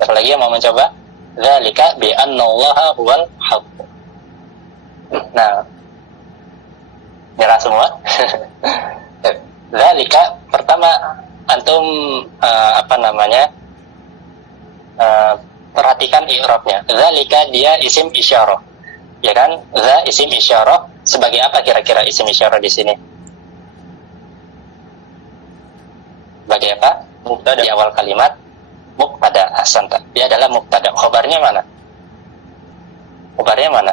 Ada lagi yang mau mencoba? Dzalika bi annallaha huwal haqq. Nah, nyerah semua. Dzalika pertama antum perhatikan i'rabnya. Dzalika dia isim isyarah. Ya kan? Za isim isyarah sebagai apa kira-kira isim isyarah di sini? Sebagai apa? Mubtada di awal kalimat. Mubtada, ahsanta. Dia adalah mubtada. Khobarnya mana? Khobarnya mana?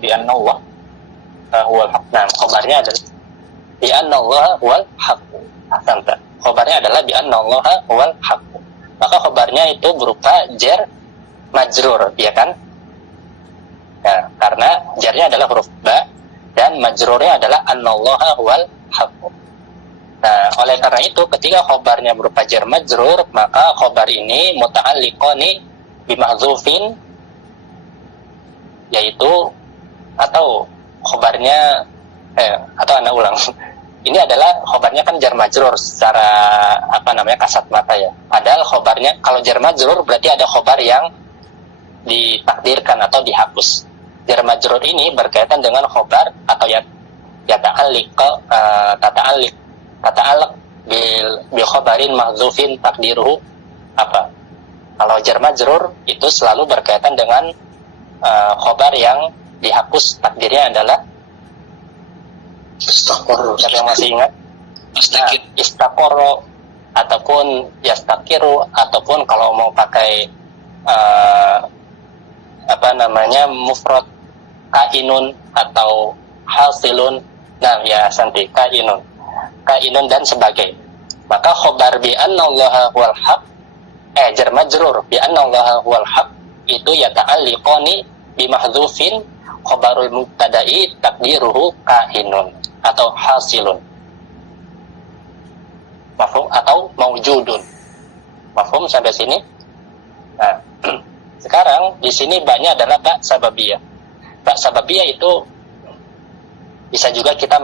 Bi annallah huwal haqq. Nah, khobarnya adalah bi annallaha huwal haqq. Ahsanta. Khobarnya adalah bi annallaha huwal haqq. Maka khobarnya itu berupa jar majrur, ya kan? Ya, karena jarnya adalah huruf ba dan majrurnya adalah annallaha huwal haqq. Nah, oleh karena itu ketika khobarnya berupa jar majrur, maka khobar ini muta'alliqani bimahdzufin, yaitu atau khobarnya atau anda ulang. ini adalah khobarnya kan jar majrur secara kasat mata ya. Padahal khobarnya kalau jar majrur berarti ada khobar yang ditakdirkan atau dihapus. Jar majrur ini berkaitan dengan khobar atau ya tata'alliq bil khobarin mahdzufin takdiruhu apa? Kalau jar majrur itu selalu berkaitan dengan khobar yang dihapus, takdirnya adalah Istaqarra. siapa yang masih ingat? Mustaqil. Istaqarra ataupun yastaqiru ataupun kalau mau pakai mufrad kainun atau hasilun. Nah, ya santi kainun dan sebagainya. Maka khobar bi annallaha huwal haq jar majrur bi annallaha huwal haq itu yata'alliqani bi mahdzufin khobarul mubtada'i takdiruhu kainun atau hasilun. Mafhum atau maujudun. Mafhum sampai sini? Nah, sekarang di sini ba-nya adalah ba sababiyah. Ba sababiyah itu bisa juga kita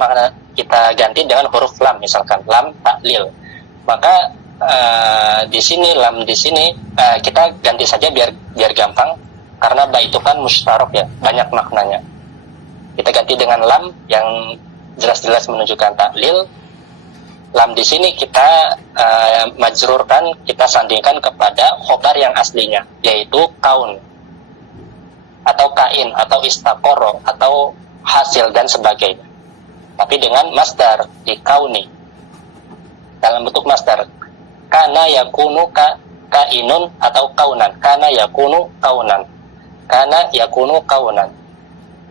ganti dengan huruf lam, misalkan lam taklil. Maka di sini lam di sini kita ganti saja biar gampang karena ba itu kan musytarak ya, banyak maknanya. Kita ganti dengan lam yang jelas-jelas menunjukkan taklil. Lam di sini kita majrurkan, kita sandingkan kepada khobar yang aslinya, yaitu kaun atau kain atau istaqarra atau hasil dan sebagainya. Tapi dengan masdar di kauni dalam bentuk masdar. Kana yakunu kainun atau kaunan. Kana yakunu kaunan. Kana yakunu kaunan.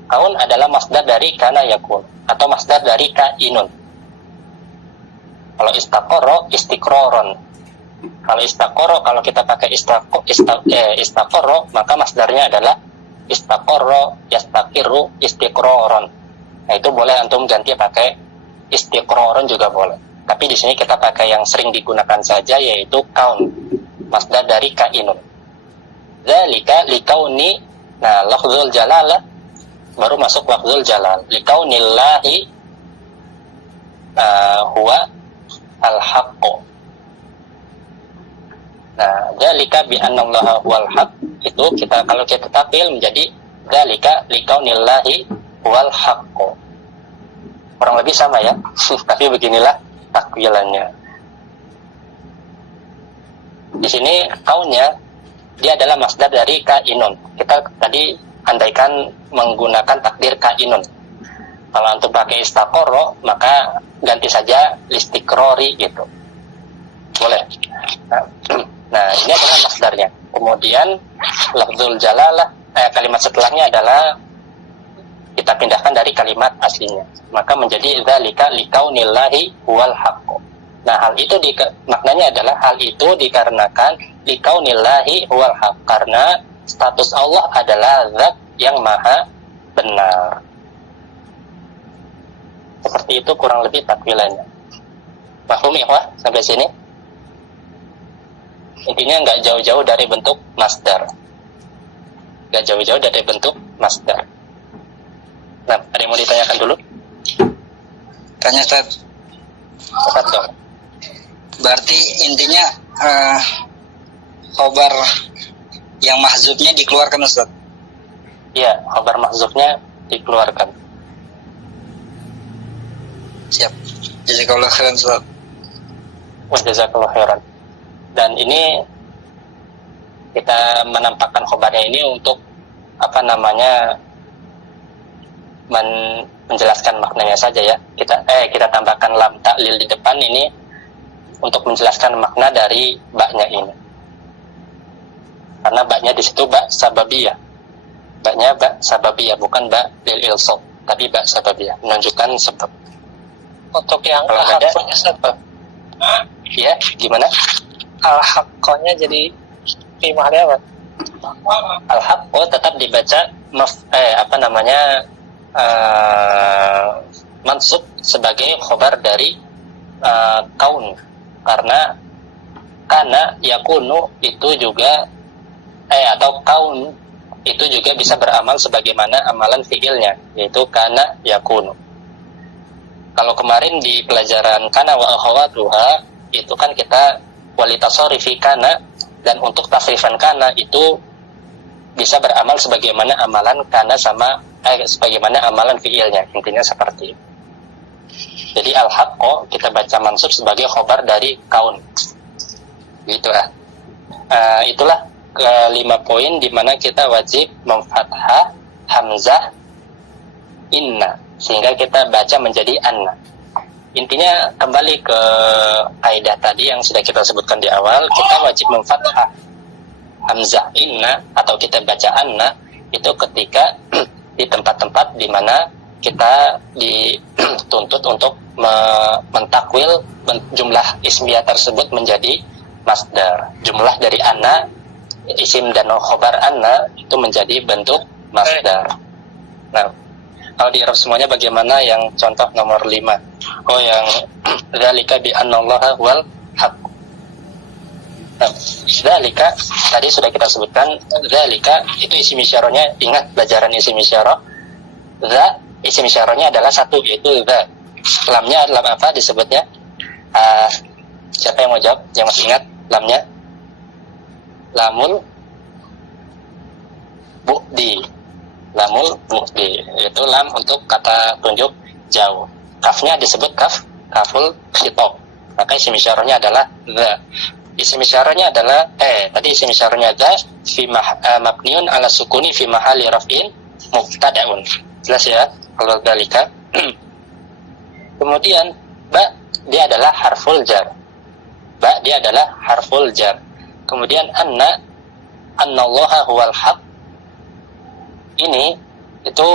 Kaun adalah masdar dari kana yakun atau masdar dari kainun. Kalau istaqarra istiqroron. Kalau istaqarra, kalau kita pakai istaqarra, maka masdarnya adalah istaqarra yastaqiru istiqroron. Nah, itu boleh antum ganti pakai istiqroron juga boleh. Tapi di sini kita pakai yang sering digunakan saja, yaitu kaun, masdar dari kainun. Dzalika likauni, nah lafzul jalalah baru masuk lafzul jalal. Likaunillahi huwa al-haqqu. Nah, dzalika bi annallaha huwal haqq itu kalau kita takwil menjadi dzalika likaunillahi huwal haqqu. Kurang lebih sama ya. Tapi beginilah takwilannya. Di sini kaunnya dia adalah masdar dari kainun. Kita tadi andaikan menggunakan takdir kainun. Kalau untuk pakai istaqarra, maka ganti saja listiqrori gitu. Boleh. Nah, ini adalah masdarnya. Kemudian lafzul jalalah, kalimat setelahnya adalah kita pindahkan dari kalimat aslinya. Maka menjadi dzalika likaunillahi huwal haqqu. Nah, hal itu maknanya adalah hal itu dikarenakan likaunillahi huwal haqq, karena status Allah adalah zat yang maha benar. Seperti itu kurang lebih takwilannya. Paham ya, sampai sini? Intinya nggak jauh-jauh dari bentuk masdar. Nggak jauh-jauh dari bentuk masdar. Nah, ada yang mau ditanyakan dulu? Tanya Ustaz. Cepat dong. Berarti intinya khobar yang mahzubnya dikeluarkan Ustaz. Iya, khabar mahzufnya dikeluarkan. Siap. Jazakallahu khairan Ustaz. Wa jazakallahu khairan. Dan ini kita menampakkan khabarnya ini untuk menjelaskan maknanya saja ya. Kita tambahkan lam taklil di depan ini untuk menjelaskan makna dari ba-nya ini. Karena ba-nya di situ ba sababiyah. Ba-nya ba sababiyah, bukan ba lil ilsaq, tapi ba sababiyah, menunjukkan sebab. Untuk yang Kalau ada sebab ya, gimana? al-haqqonya jadi gimana apa? Al-haqqo tetap dibaca mansub sebagai khobar dari kaun, karena yakunu itu juga atau kaun itu juga bisa beramal sebagaimana amalan fiilnya, yaitu kana yakunu. Kalau kemarin di pelajaran kana wa akhawatuha itu kan kita walitasorifi kana, dan untuk tasrifan kana itu bisa beramal sebagaimana amalan kana sama sebagaimana amalan fiilnya, intinya seperti itu. Jadi al-haqqo kita baca mansub sebagai khobar dari kaun. Itulah. Itulah 5 poin di mana kita wajib memfathah hamzah inna sehingga kita baca menjadi anna. Intinya kembali ke kaidah tadi yang sudah kita sebutkan di awal, kita wajib memfathah hamzah inna atau kita baca anna itu ketika di tempat-tempat di mana kita dituntut untuk mentakwil jumlah ismiyah tersebut menjadi masdar. Jumlah dari anna, isim dan khobar anna itu menjadi bentuk masdar. Nah, kalau di Arab semuanya bagaimana yang contoh nomor 5? Oh, yang dzalika bi annallaha wal haq. Nah, dzalika tadi sudah kita sebutkan, dzalika itu isim isyarahnya, ingat pelajaran isim isyarah. Dza isim isyarahnya adalah satu, yaitu dza. Lamnya adalah apa disebutnya? Siapa yang mau jawab? Yang masih ingat lamnya? Lamul bu'di. Lamul bu'di, yaitu lam untuk kata tunjuk jauh. Kafnya disebut kaful khitab. Maka isim isyarahnya adalah dza. Isim isyarahnya adalah tadi isim isyarahnya dza fi mabniun ala sukuni fi mahalli raf'in mubtada'un. Jelas ya kalau dzalika. Kemudian ba dia adalah harful jar. Ba dia adalah harful jar. Kemudian annallaha huwal haq. Ini itu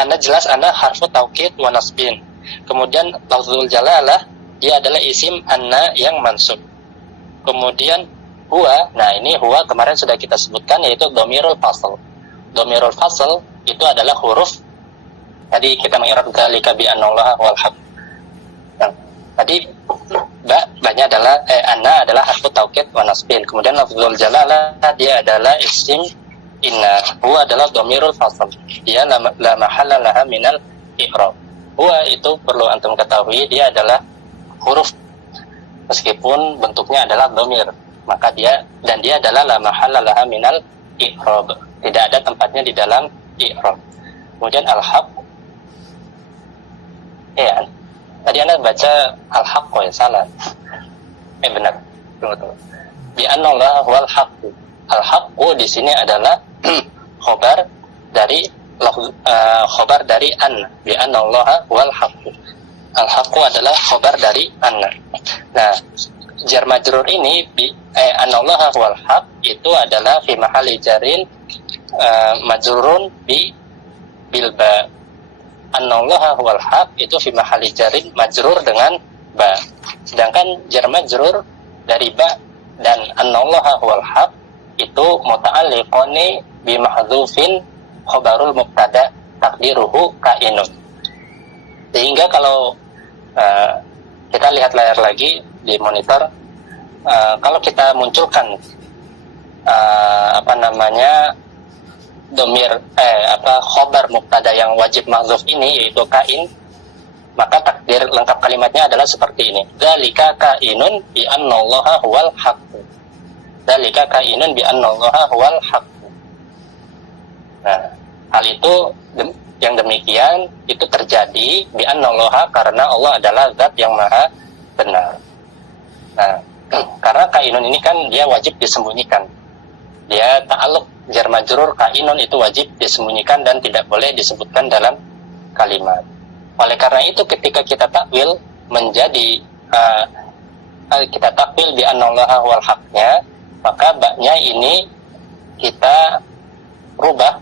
anda jelas anda harfu taukid wa nasbin. Kemudian lafzul jalalah dia adalah isim anna yang mansub. Kemudian huwa, nah ini huwa kemarin sudah kita sebutkan, yaitu dhamirul fasl. Dhamirul fasl itu adalah huruf tadi kita mengi'rab dzalika bi annallaha huwal haq. Nah, tadi ba-nya adalah anna adalah harfu taukid wa nasbin. Kemudian lafzul jalalah dia adalah isim inna. Huwa adalah dhamirul fasl. Dia la mahalla laha minal i'rab. Huwa itu perlu antum ketahui dia adalah huruf meskipun bentuknya adalah dhamir, maka dia adalah la mahalla laha minal i'rab. Tidak ada tempatnya di dalam i'rab. Kemudian al-haq. Tadi Anda baca al-haq ya salah. Benar. Tunggu. Bi annallaha huwal haq. Al-haq di sini adalah khobar dari anna. Bi annallaha huwal haq. Al-haqqu adalah khobar dari anna. Nah, jar majrur ini annallaha huwal haq itu adalah fi mahalli jarin majrurun bil ba. Annallaha huwal haq itu fi mahalli jarin majrur dengan ba. Sedangkan jar majrur dari ba dan annallaha huwal haq itu muta'alliqani bi mahdhufin khabarul mubtada taqdiruhu kainun. Sehingga kalau kita lihat layar lagi di monitor, kalau kita munculkan domir khobar mubtada yang wajib mahdzuf ini yaitu kain, maka takdir lengkap kalimatnya adalah seperti ini. Dzalika kainun bi annallaha huwal haq. Dzalika kainun bi annallaha huwal haq. Nah, hal itu yang demikian itu terjadi bi annallaha karena Allah adalah zat yang maha benar. Nah, karena kainun ini kan dia wajib disembunyikan. Dia ta'alluq jar majrur kainun itu wajib disembunyikan dan tidak boleh disebutkan dalam kalimat. Oleh karena itu ketika kita takwil menjadi kita takwil bi annallaha wal haqnya, maka baknya ini kita rubah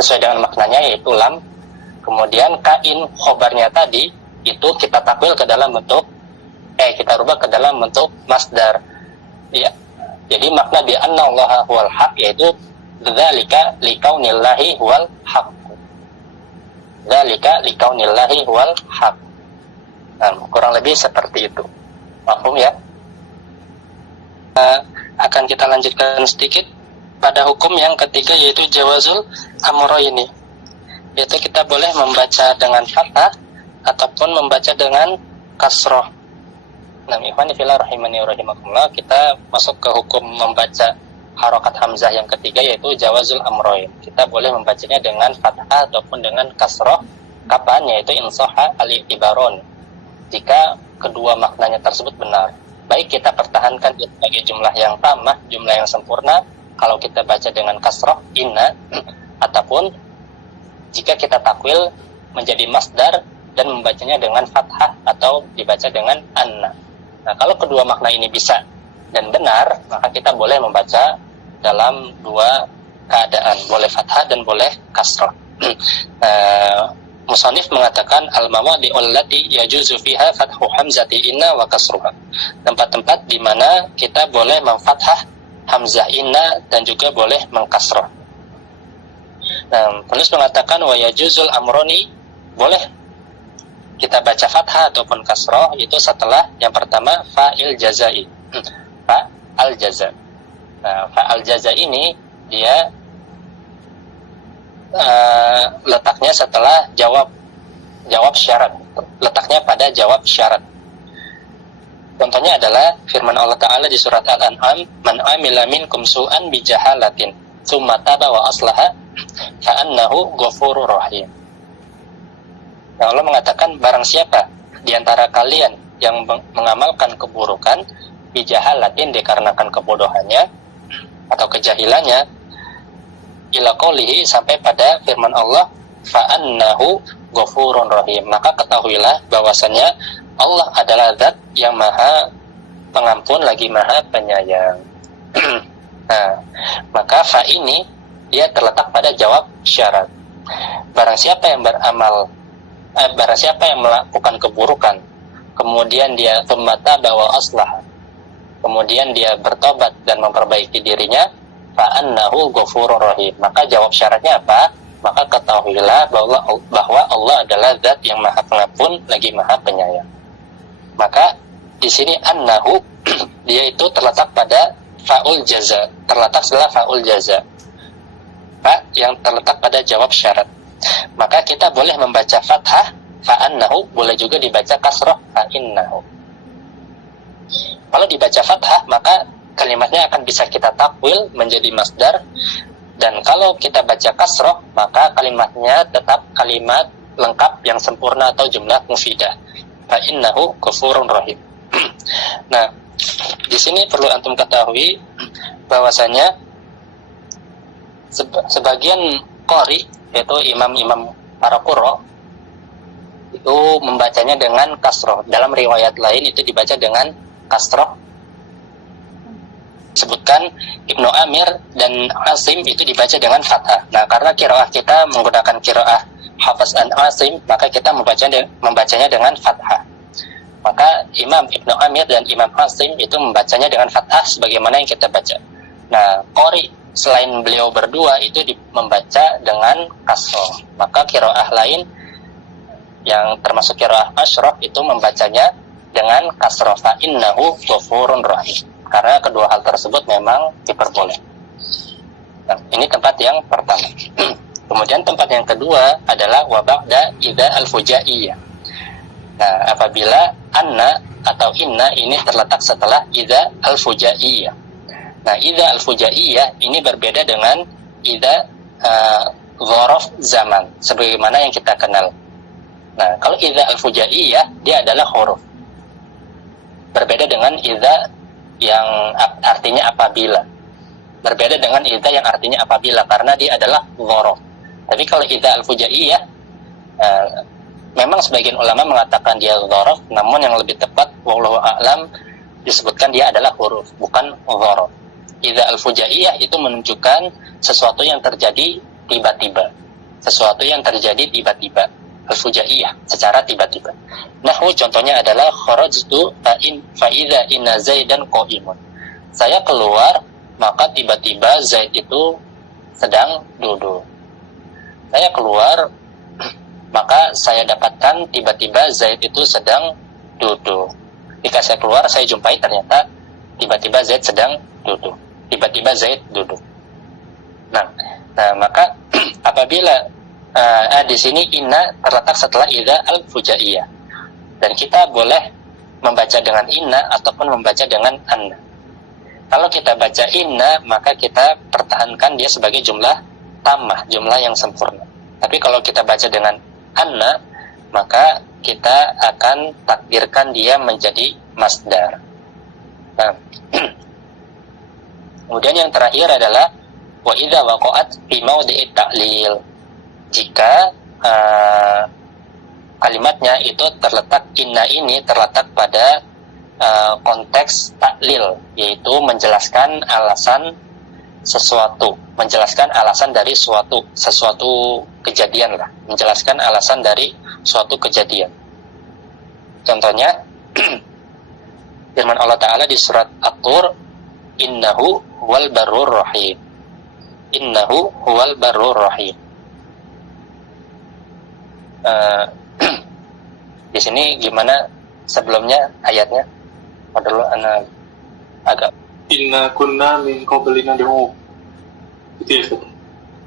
sesuai dengan maknanya yaitu lam. Kemudian kain khobarnya tadi itu kita takwil ke dalam bentuk kita rubah ke dalam bentuk masdar. Ya. Jadi makna bi annallaha huwal haq yaitu dzalika likaunillahi huwal haq. Dzalika likaunillahi huwal haq. Nah, kurang lebih seperti itu. Paham ya? Akan kita lanjutkan sedikit pada hukum yang ketiga yaitu jawazul amrayni. Yaitu kita boleh membaca dengan fathah ataupun membaca dengan kasroh. Nah, ikhwani fillah rahimani wa rahimakumullah, kita masuk ke hukum membaca harokat hamzah yang ketiga, yaitu jawazul amroin. Kita boleh membacanya dengan fathah ataupun dengan kasroh. Kapan? Yaitu insoha al-i'tibaron, jika kedua maknanya tersebut benar. Baik kita pertahankan sebagai jumlah yang tamah, jumlah yang sempurna, kalau kita baca dengan kasroh inna, ataupun jika kita takwil menjadi masdar dan membacanya dengan fathah atau dibaca dengan anna. Nah, kalau kedua makna ini bisa dan benar, maka kita boleh membaca dalam dua keadaan, boleh fathah dan boleh kasrah. Musannif mengatakan al-mawadi'ul lati yajuzu fiha fathu hamzati inna wa kasruha. Tempat-tempat di mana kita boleh memfathah hamzah inna dan juga boleh mengkasrah. Penulis mengatakan wa yajuzul amroni, boleh kita baca fathah ataupun kasrah itu setelah yang pertama fa'il jazai. Fa'al jaza. Nah, fa'al jaza ini dia letaknya setelah jawab syarat. Letaknya pada jawab syarat. Contohnya adalah firman Allah Ta'ala di surat Al-An'am, man amila minkum su'an bijahalatin tsumma taba wa aslaha fa'annahu ghafurur rahim. Nah, Allah mengatakan barang siapa di antara kalian yang mengamalkan keburukan bijahalatin dikarenakan kebodohannya atau kejahilannya, ila qoulihi sampai pada firman Allah fa'annahu ghafurur rahim, maka ketahuilah bahwasanya Allah adalah zat yang maha pengampun lagi maha penyayang. Nah, maka fa ini dia terletak pada jawab syarat. Barang siapa yang barang siapa yang melakukan keburukan, kemudian dia tsummataba wa aslah, kemudian dia bertobat dan memperbaiki dirinya, fa'annahu ghafurur rahim, maka jawab syaratnya apa? Maka ketahuilah bahwa Allah adalah zat yang maha pengampun lagi maha penyayang. Maka di sini annahu dia itu terletak pada fa'ul jaza, terletak setelah fa'ul jaza, fa yang terletak pada jawab syarat. Maka kita boleh membaca fathah fa'annahu, boleh juga dibaca kasrah fa'innahu. Kalau dibaca fathah maka kalimatnya akan bisa kita takwil menjadi masdar, dan kalau kita baca kasrah maka kalimatnya tetap kalimat lengkap yang sempurna atau jumlah mufidah, fa'innahu ghafurur rahim. Nah, di sini perlu antum ketahui bahwasanya sebagian qari, yaitu imam-imam para qurra, itu membacanya dengan kasroh. Dalam riwayat lain itu dibaca dengan kasroh. Sebutkan Ibnu Amir dan Asim itu dibaca dengan fathah. Nah, karena qiraah kita menggunakan qiraah Hafs dan Asim, maka kita membacanya dengan fathah. Maka Imam Ibnu Amir dan Imam Asim itu membacanya dengan fathah sebagaimana yang kita baca. Nah, qari selain beliau berdua itu membaca dengan kasroh. Maka qiraah lain yang termasuk qiraah Asyraf itu membacanya dengan kasroh, fa'innahu ghafurur rahim. Karena kedua hal tersebut memang diperbolehkan. Nah, ini tempat yang pertama. Kemudian tempat yang kedua adalah wa ba'da idza al-fujaiyah. Nah, apabila anna atau inna ini terletak setelah idza al-fujaiyah. Nah, idza al-fujaiyah ini berbeda dengan idza dzaraf zaman sebagaimana yang kita kenal. Nah, kalau idza al-fujaiyah dia adalah huruf. Berbeda dengan idza yang artinya apabila. Berbeda dengan idza yang artinya apabila karena dia adalah dzaraf. Tapi kalau idza al-fujaiyah memang sebagian ulama mengatakan dia dzaraf, namun yang lebih tepat wallahu a'lam disebutkan dia adalah huruf, bukan dzaraf. Idza al-fujaiyah itu menunjukkan sesuatu yang terjadi tiba-tiba. Sesuatu yang terjadi tiba-tiba. Al-fujaiyah secara tiba-tiba. Nahwu contohnya adalah kharajtu fa-idza inna Zaidan qa'imun. Saya keluar maka tiba-tiba Zaid itu sedang duduk. Saya keluar maka saya dapatkan tiba-tiba Zaid itu sedang duduk. Jika saya keluar saya jumpai ternyata tiba-tiba Zaid sedang duduk. Tiba-tiba Zaid duduk. Nah maka apabila di sini inna terletak setelah idza al-fujaiyah. Dan kita boleh membaca dengan inna ataupun membaca dengan anna. Kalau kita baca inna, maka kita pertahankan dia sebagai jumlah tamah, jumlah yang sempurna. Tapi kalau kita baca dengan anna, maka kita akan takdirkan dia menjadi masdar. Nah, kemudian yang terakhir adalah wa idza waqa'at fi mawdi'i ta'lil. Jika kalimatnya itu terletak, inna ini terletak pada konteks taklil, yaitu menjelaskan alasan sesuatu, menjelaskan alasan dari sesuatu kejadian lah, menjelaskan alasan dari suatu kejadian. Contohnya firman Allah Ta'ala di surat At-Tur, innahu huwal barur rahim. Innahu huwal barur rahim. Di sini gimana sebelumnya ayatnya? Dulu anak agak Inna kunna min qabli nad'u. Itu ya, Ustaz.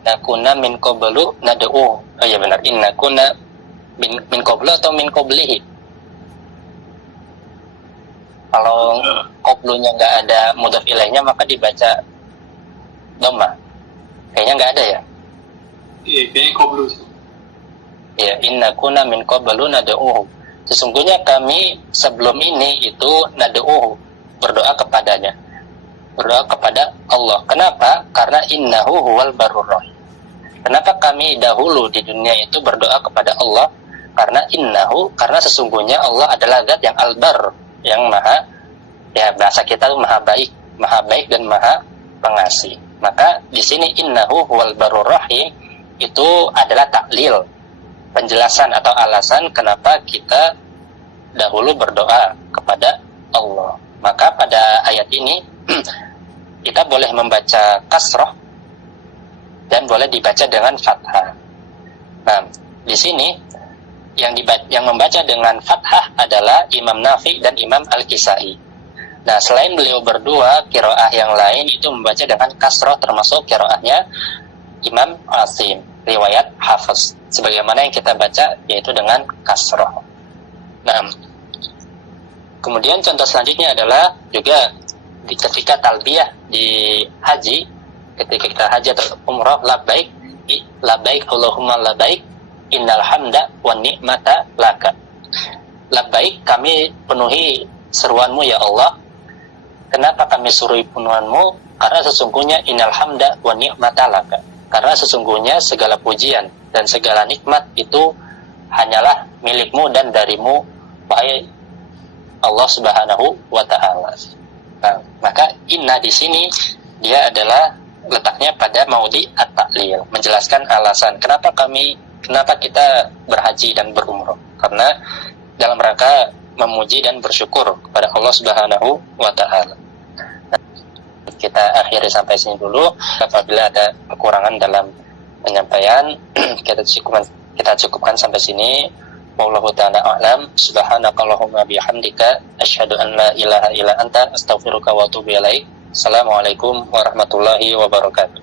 nakuna min qablu nad'u. Oh iya benar, inna kunna min qablu atau min qablihi. Kalau qablunya nggak ada mudhaf ilaihnya maka dibaca dhamma. Kayaknya nggak ada ya? Iya, kayaknya qablu. Ya, inna kunna min qablu nad'u. Sesungguhnya kami sebelum ini itu nad'u, berdoa kepadanya, berdoa kepada Allah. Kenapa? Karena innahu huwal barur rahim. Kenapa kami dahulu di dunia itu berdoa kepada Allah? Karena innahu, karena sesungguhnya Allah adalah zat yang albar, yang maha, ya bahasa kita itu maha baik dan maha pengasih. Maka di sini innahu huwal barur rahim itu adalah taklil, penjelasan atau alasan kenapa kita dahulu berdoa kepada Allah. Maka pada ayat ini kita boleh membaca kasroh dan boleh dibaca dengan fathah. Nah, di sini yang membaca dengan fathah adalah Imam Nafi dan Imam Al-Kisai. Nah, selain beliau berdua, qiraah yang lain itu membaca dengan kasroh, termasuk qiraahnya Imam Asim, riwayat Hafiz, sebagaimana yang kita baca yaitu dengan kasroh. Nah, kemudian contoh selanjutnya adalah juga ketika talbiyah di haji, ketika kita haji atau umrah, labbaik Allahumma labbaik innal hamda wan ni'mata laka. Labbaik, kami penuhi seruanmu ya Allah. Kenapa kami suruhi penuhanmu? Karena sesungguhnya innal hamda wan ni'mata laka. Karena sesungguhnya segala pujian dan segala nikmat itu hanyalah milikmu dan darimu, wahai Allah Subhanahu wa Ta'ala. Nah, maka inna di sini dia adalah letaknya pada maudi at-ta'lil, menjelaskan alasan kenapa kita berhaji dan berumrah, karena dalam rangka memuji dan bersyukur kepada Allah Subhanahu wa Ta'ala. Kita akhiri sampai sini dulu. Apabila ada kekurangan dalam penyampaian, kita cukupkan sampai sini. Wallahu ta'ala a'lam. Subhanakallahumma bihamdika asyhadu an la ilaha illa anta astaghfiruka wa atubu ilaik. Assalamualaikum warahmatullahi wabarakatuh.